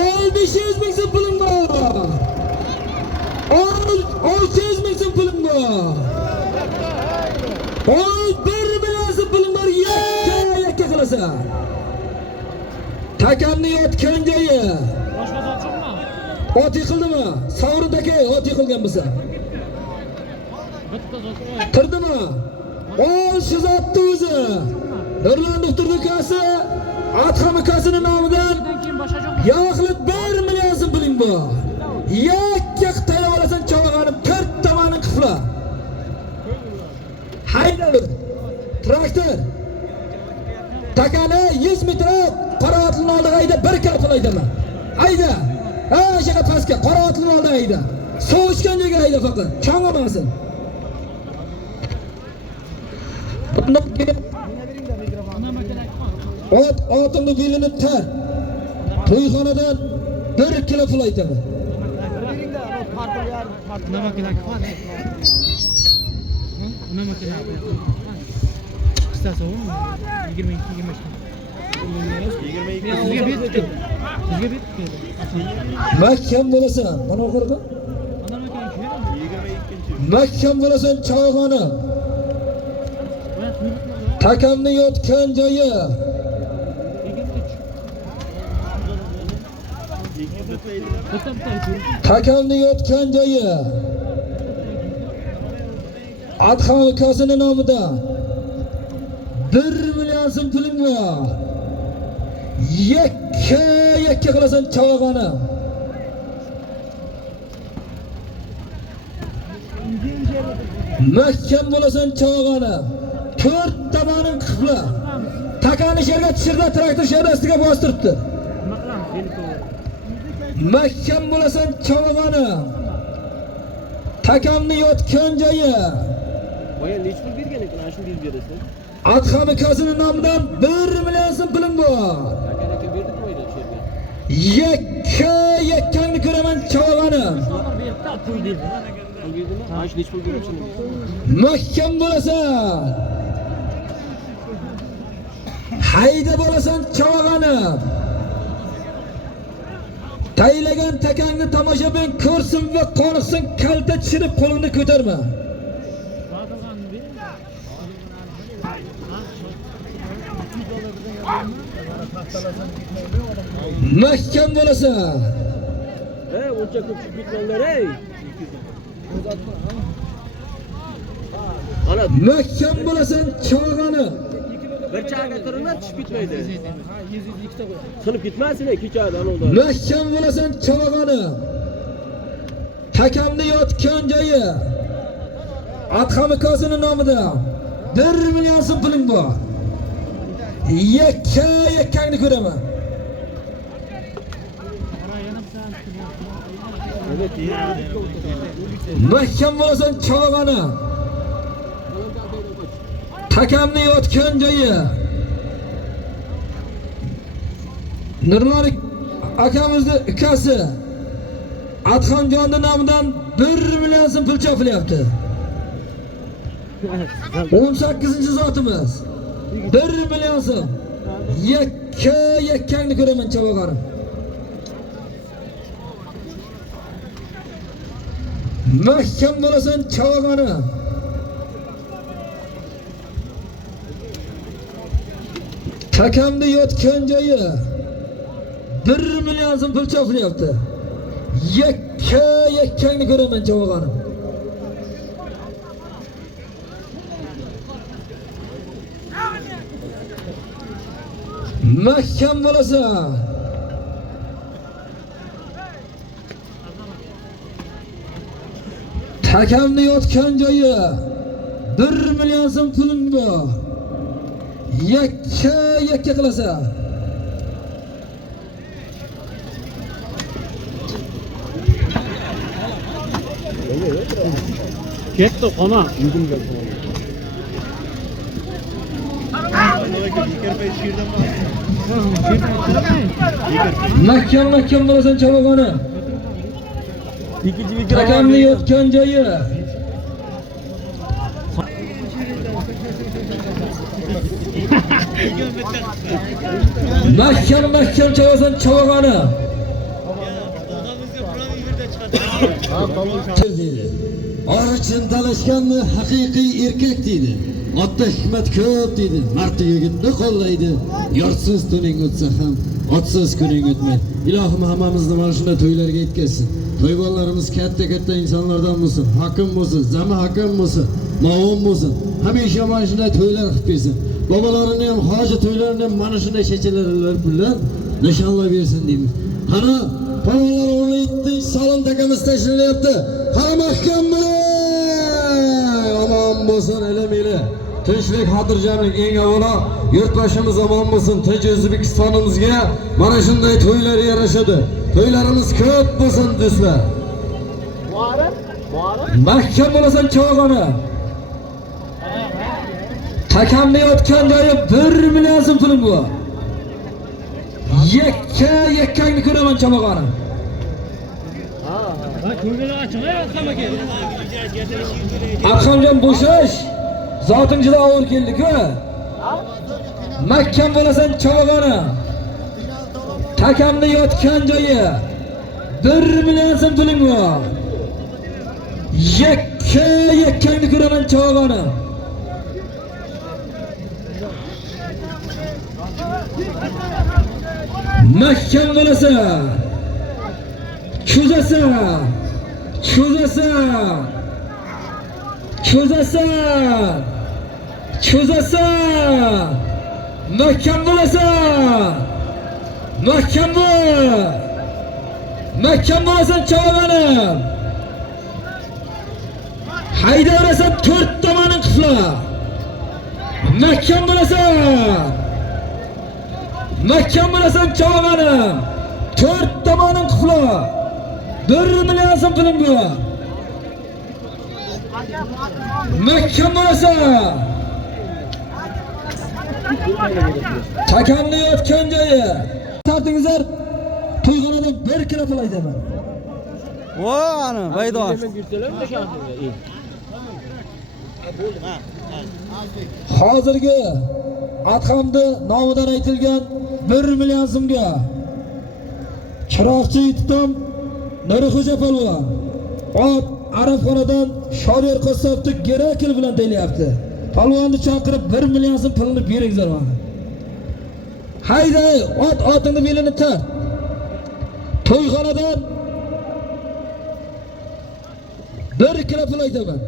Ol 500 ming so'm puling bor. Ol 600 ming so'm puling bor. Ol 1 million so'm puling bor. Yakka qilasan. Takamni yotgan joyi. Boshqa zot yo'qmi? Ot yiqildimi? Sovrin taka ot yiqilgan bo'lsa. Bitta zot yo'q. Kirdimi? Ol shu zotni o'zi. Nurlan doktor ukasi, Adham ukasining nomidan Yağlık 1 milyon so'm puling bor. Yakka qitayib olasan chavag'anib 4 tomoning qifla. Hayda. Traktor. Takani 100 metr qora otning oldiga hayda 1 karpul aydaman. Hayda. Ha, o'shaga pastga qora otning oldiga hayda. Sovushgan joyga hayda faqat. Chang'amasin. Otimni belini tar. To'yxonadan 1 kilo pul aytaman. Nima kerak qon? Nima kerak? İstersen 22 25. Mahkam bo'lasan. Mana oxirida. Mahkam bo'lasan chavag'ani. Takamni yotgan joyi. Takamni yotgan joyi. Adham ukasining nomidan 1 million so'm puling bor. Yakka qilasan chavag'ani. Mahkam bo'lasan chavag'ani. 4 tomoning qibla. Takani sherga tushirdi, traktor sherda ustiga bostiribdi. Mahkam bo'lasan chavag'ani. Takamni yotgan joyi. Voya nech pul bergan ekan, ana shuni bilib berasan. Adham ukasining nomidan 1 million so'm pulim bor. Aka berdik qo'ydi sherga. Yakkangni ko'raman chavag'ani. Pul berdi. Pul berdimi? Ana shu nech pul bergan shuni. Mahkam bo'lasan. Hayda bo'lasan chavag'ani. Taylagan takangni tomoshabin ko'rsin va qoniqsin, kalta tushirib qo'lingni ko'tarma. Mahkam bo'lasan. Uncha ko'p tushib ketmanglar, ey. Ana Mahkam bo'lasan chavag'ani. bir chaqga turinglar tushib ketmaydi. 100 ta qilib ketmasin, kechadi ana unda. Mahkam bo'lasan chavag'ani. Takamni yotgan joyi. Adham ukasining nomidan 1 million so'm puling bor. Yakkangni ko'raman. Mahkam bo'lasan chavag'ani. Takamni yotgan joyi. Nurmalik akamizning ukasi Adhamjonning nomidan 1 million so'm pul chopilyapti. 18-zotimiz. 1 million so'm. Yakkangni ko'raman chavag'ani. Mahkam bo'lasan chavag'ani. Takamni yotgan joyi. 1 million so'm pul chopilyapti. Yakkangni ko'raman chavag'ani. Mahkam bo'lasan. Takamni yotgan joyi. 1 million so'm pulim bor. Yakka qilasan. Ketdi qona. Mahkam bo'lasan chavag'ani. Takamni yotgan joyi. Mahkam chavasan chavag'ani. Orichin talashganni haqiqiy erkak deydi. Otda hikmat ko'p deydi. Mard yigitni qo'llaydi. Yorsiz tuning o'tsa ham, otsiz kuning o'tmaydi. Ilohim hammamizni mana shunday to'ylarga yetkazsin. To'yvonlarimiz katta insonlardan bo'lsin, hokim bo'lsin, zama hokim bo'lsin, ma'mum bo'lsin. Hamisha mana shunday to'ylar qilib bersin. Bobolarini ham, hoji to'ylarini ham mana shunday shechalar bilan nishonlab bersin deymiz. Ana palonlar onu itti. Salon takımız teşhilayapti. Qara mahkam bo'ling. Aman bo'lsin elimili. Tinchlik, xotirjamlik eng avvalo yurtboshimiz omon bo'lsin. Tinch O'zbekistonimizga mana shunday to'ylar yarashadi. To'ylarimiz ko'p bo'lsin do'stlar. Mahkam bo'lasan chavag'oni. Takamni yotgan joyi 1 million so'm pulim bu. Yakkangni ko'raman chavag'oni. Akşamcan bo'shash. Zoting juda og'ir keldi-ku. Mahkam bo'lasan chavag'oni. Takamni yotgan joyi 1 million so'm pulim bu. Yakkangni ko'raman chavag'oni. Mahkam bo'lasan. Cho'zasan. Mahkam bo'lasan. Mahkam bo'lasan chavag'anim. Haydaverasan 4 tomoning qifla. Mahkam bo'lasan chavag'anim. 4 tomoning qifla. 1 million so'm pulim bu. Mahkam bo'lasan. Takamni yotgan joyi. Tartingizlar to'yxonadan 1 kilo pul aytaman. Vo, ana baydosh. Hozirgi Adhamni nomidan aytilgan 1 million so'mga Chiroqchi yutdim Nurixo'ja polvon ot Arabxonadan Shoir Qassobni Gerakil bilan deyapti. Polvonni chaqirib 1 million so'm pulni beringizlar mana. Hayday, otingni belini tart. To'yxonadan 1 kilo pul aytaman.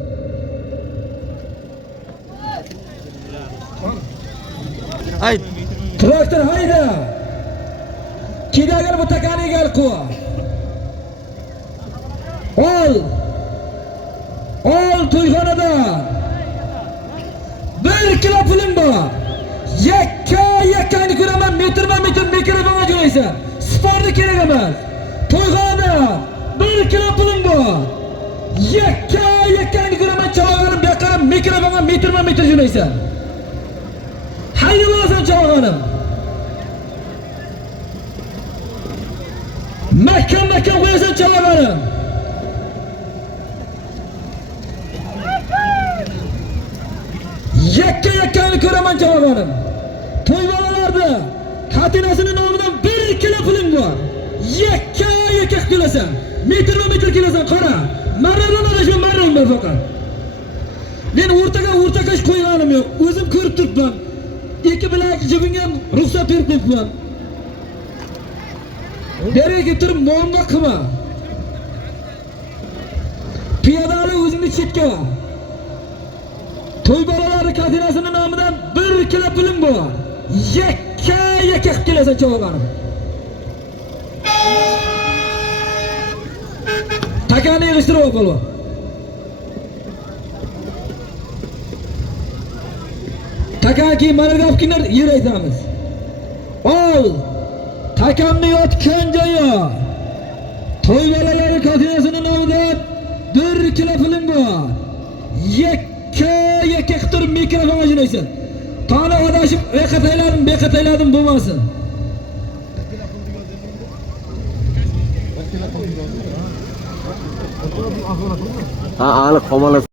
Ayt. Traktor hayda. Kedagan bu takani egal qo. Ol to'yxonadan 1 kilo pulim bor. Yakkangni ko'raman, metr mikrofon jo'raysan. Sportni kerak emas. To'yxonadan 1 kilo pulim bor. Yakkangni ko'raman, chavag'anim beqarab mikrofonga metr jo'raysan. Haydi bo'lasan chavag'anim. Mahkam qo'yasan chavag'anim. Yakkangni ko'raman chavag'anim. To'y bolalarda katinasining nomidan 1 kilo pulim bor. Yakka qilasan. Metr qilasan, qara. Marrang bor faqat. Men o'rtakash qo'yganim yo'q. O'zim ko'rib turibman. 2 bilak jibimga ruxsat berib qo'yibman. Beriga turib muammo qilma. Piyodani o'zingni chetga ol. To'y bolalari katinasining nomidan 1 kilo pulim bor. Yakka qilib kelasan chavag'anim. Takani yig'ishtirib ol polvon. Takaki managa olib kelinglar, yer aytamiz. Ol. Takamni yotgan joyi. To'y bolalari katinasining nomidan 1 kilo pulim bor. Yakka qilib turib mikrofonga jo'naysan. Tani adashib beqatayladim bo'lmasin. Ali qo'malas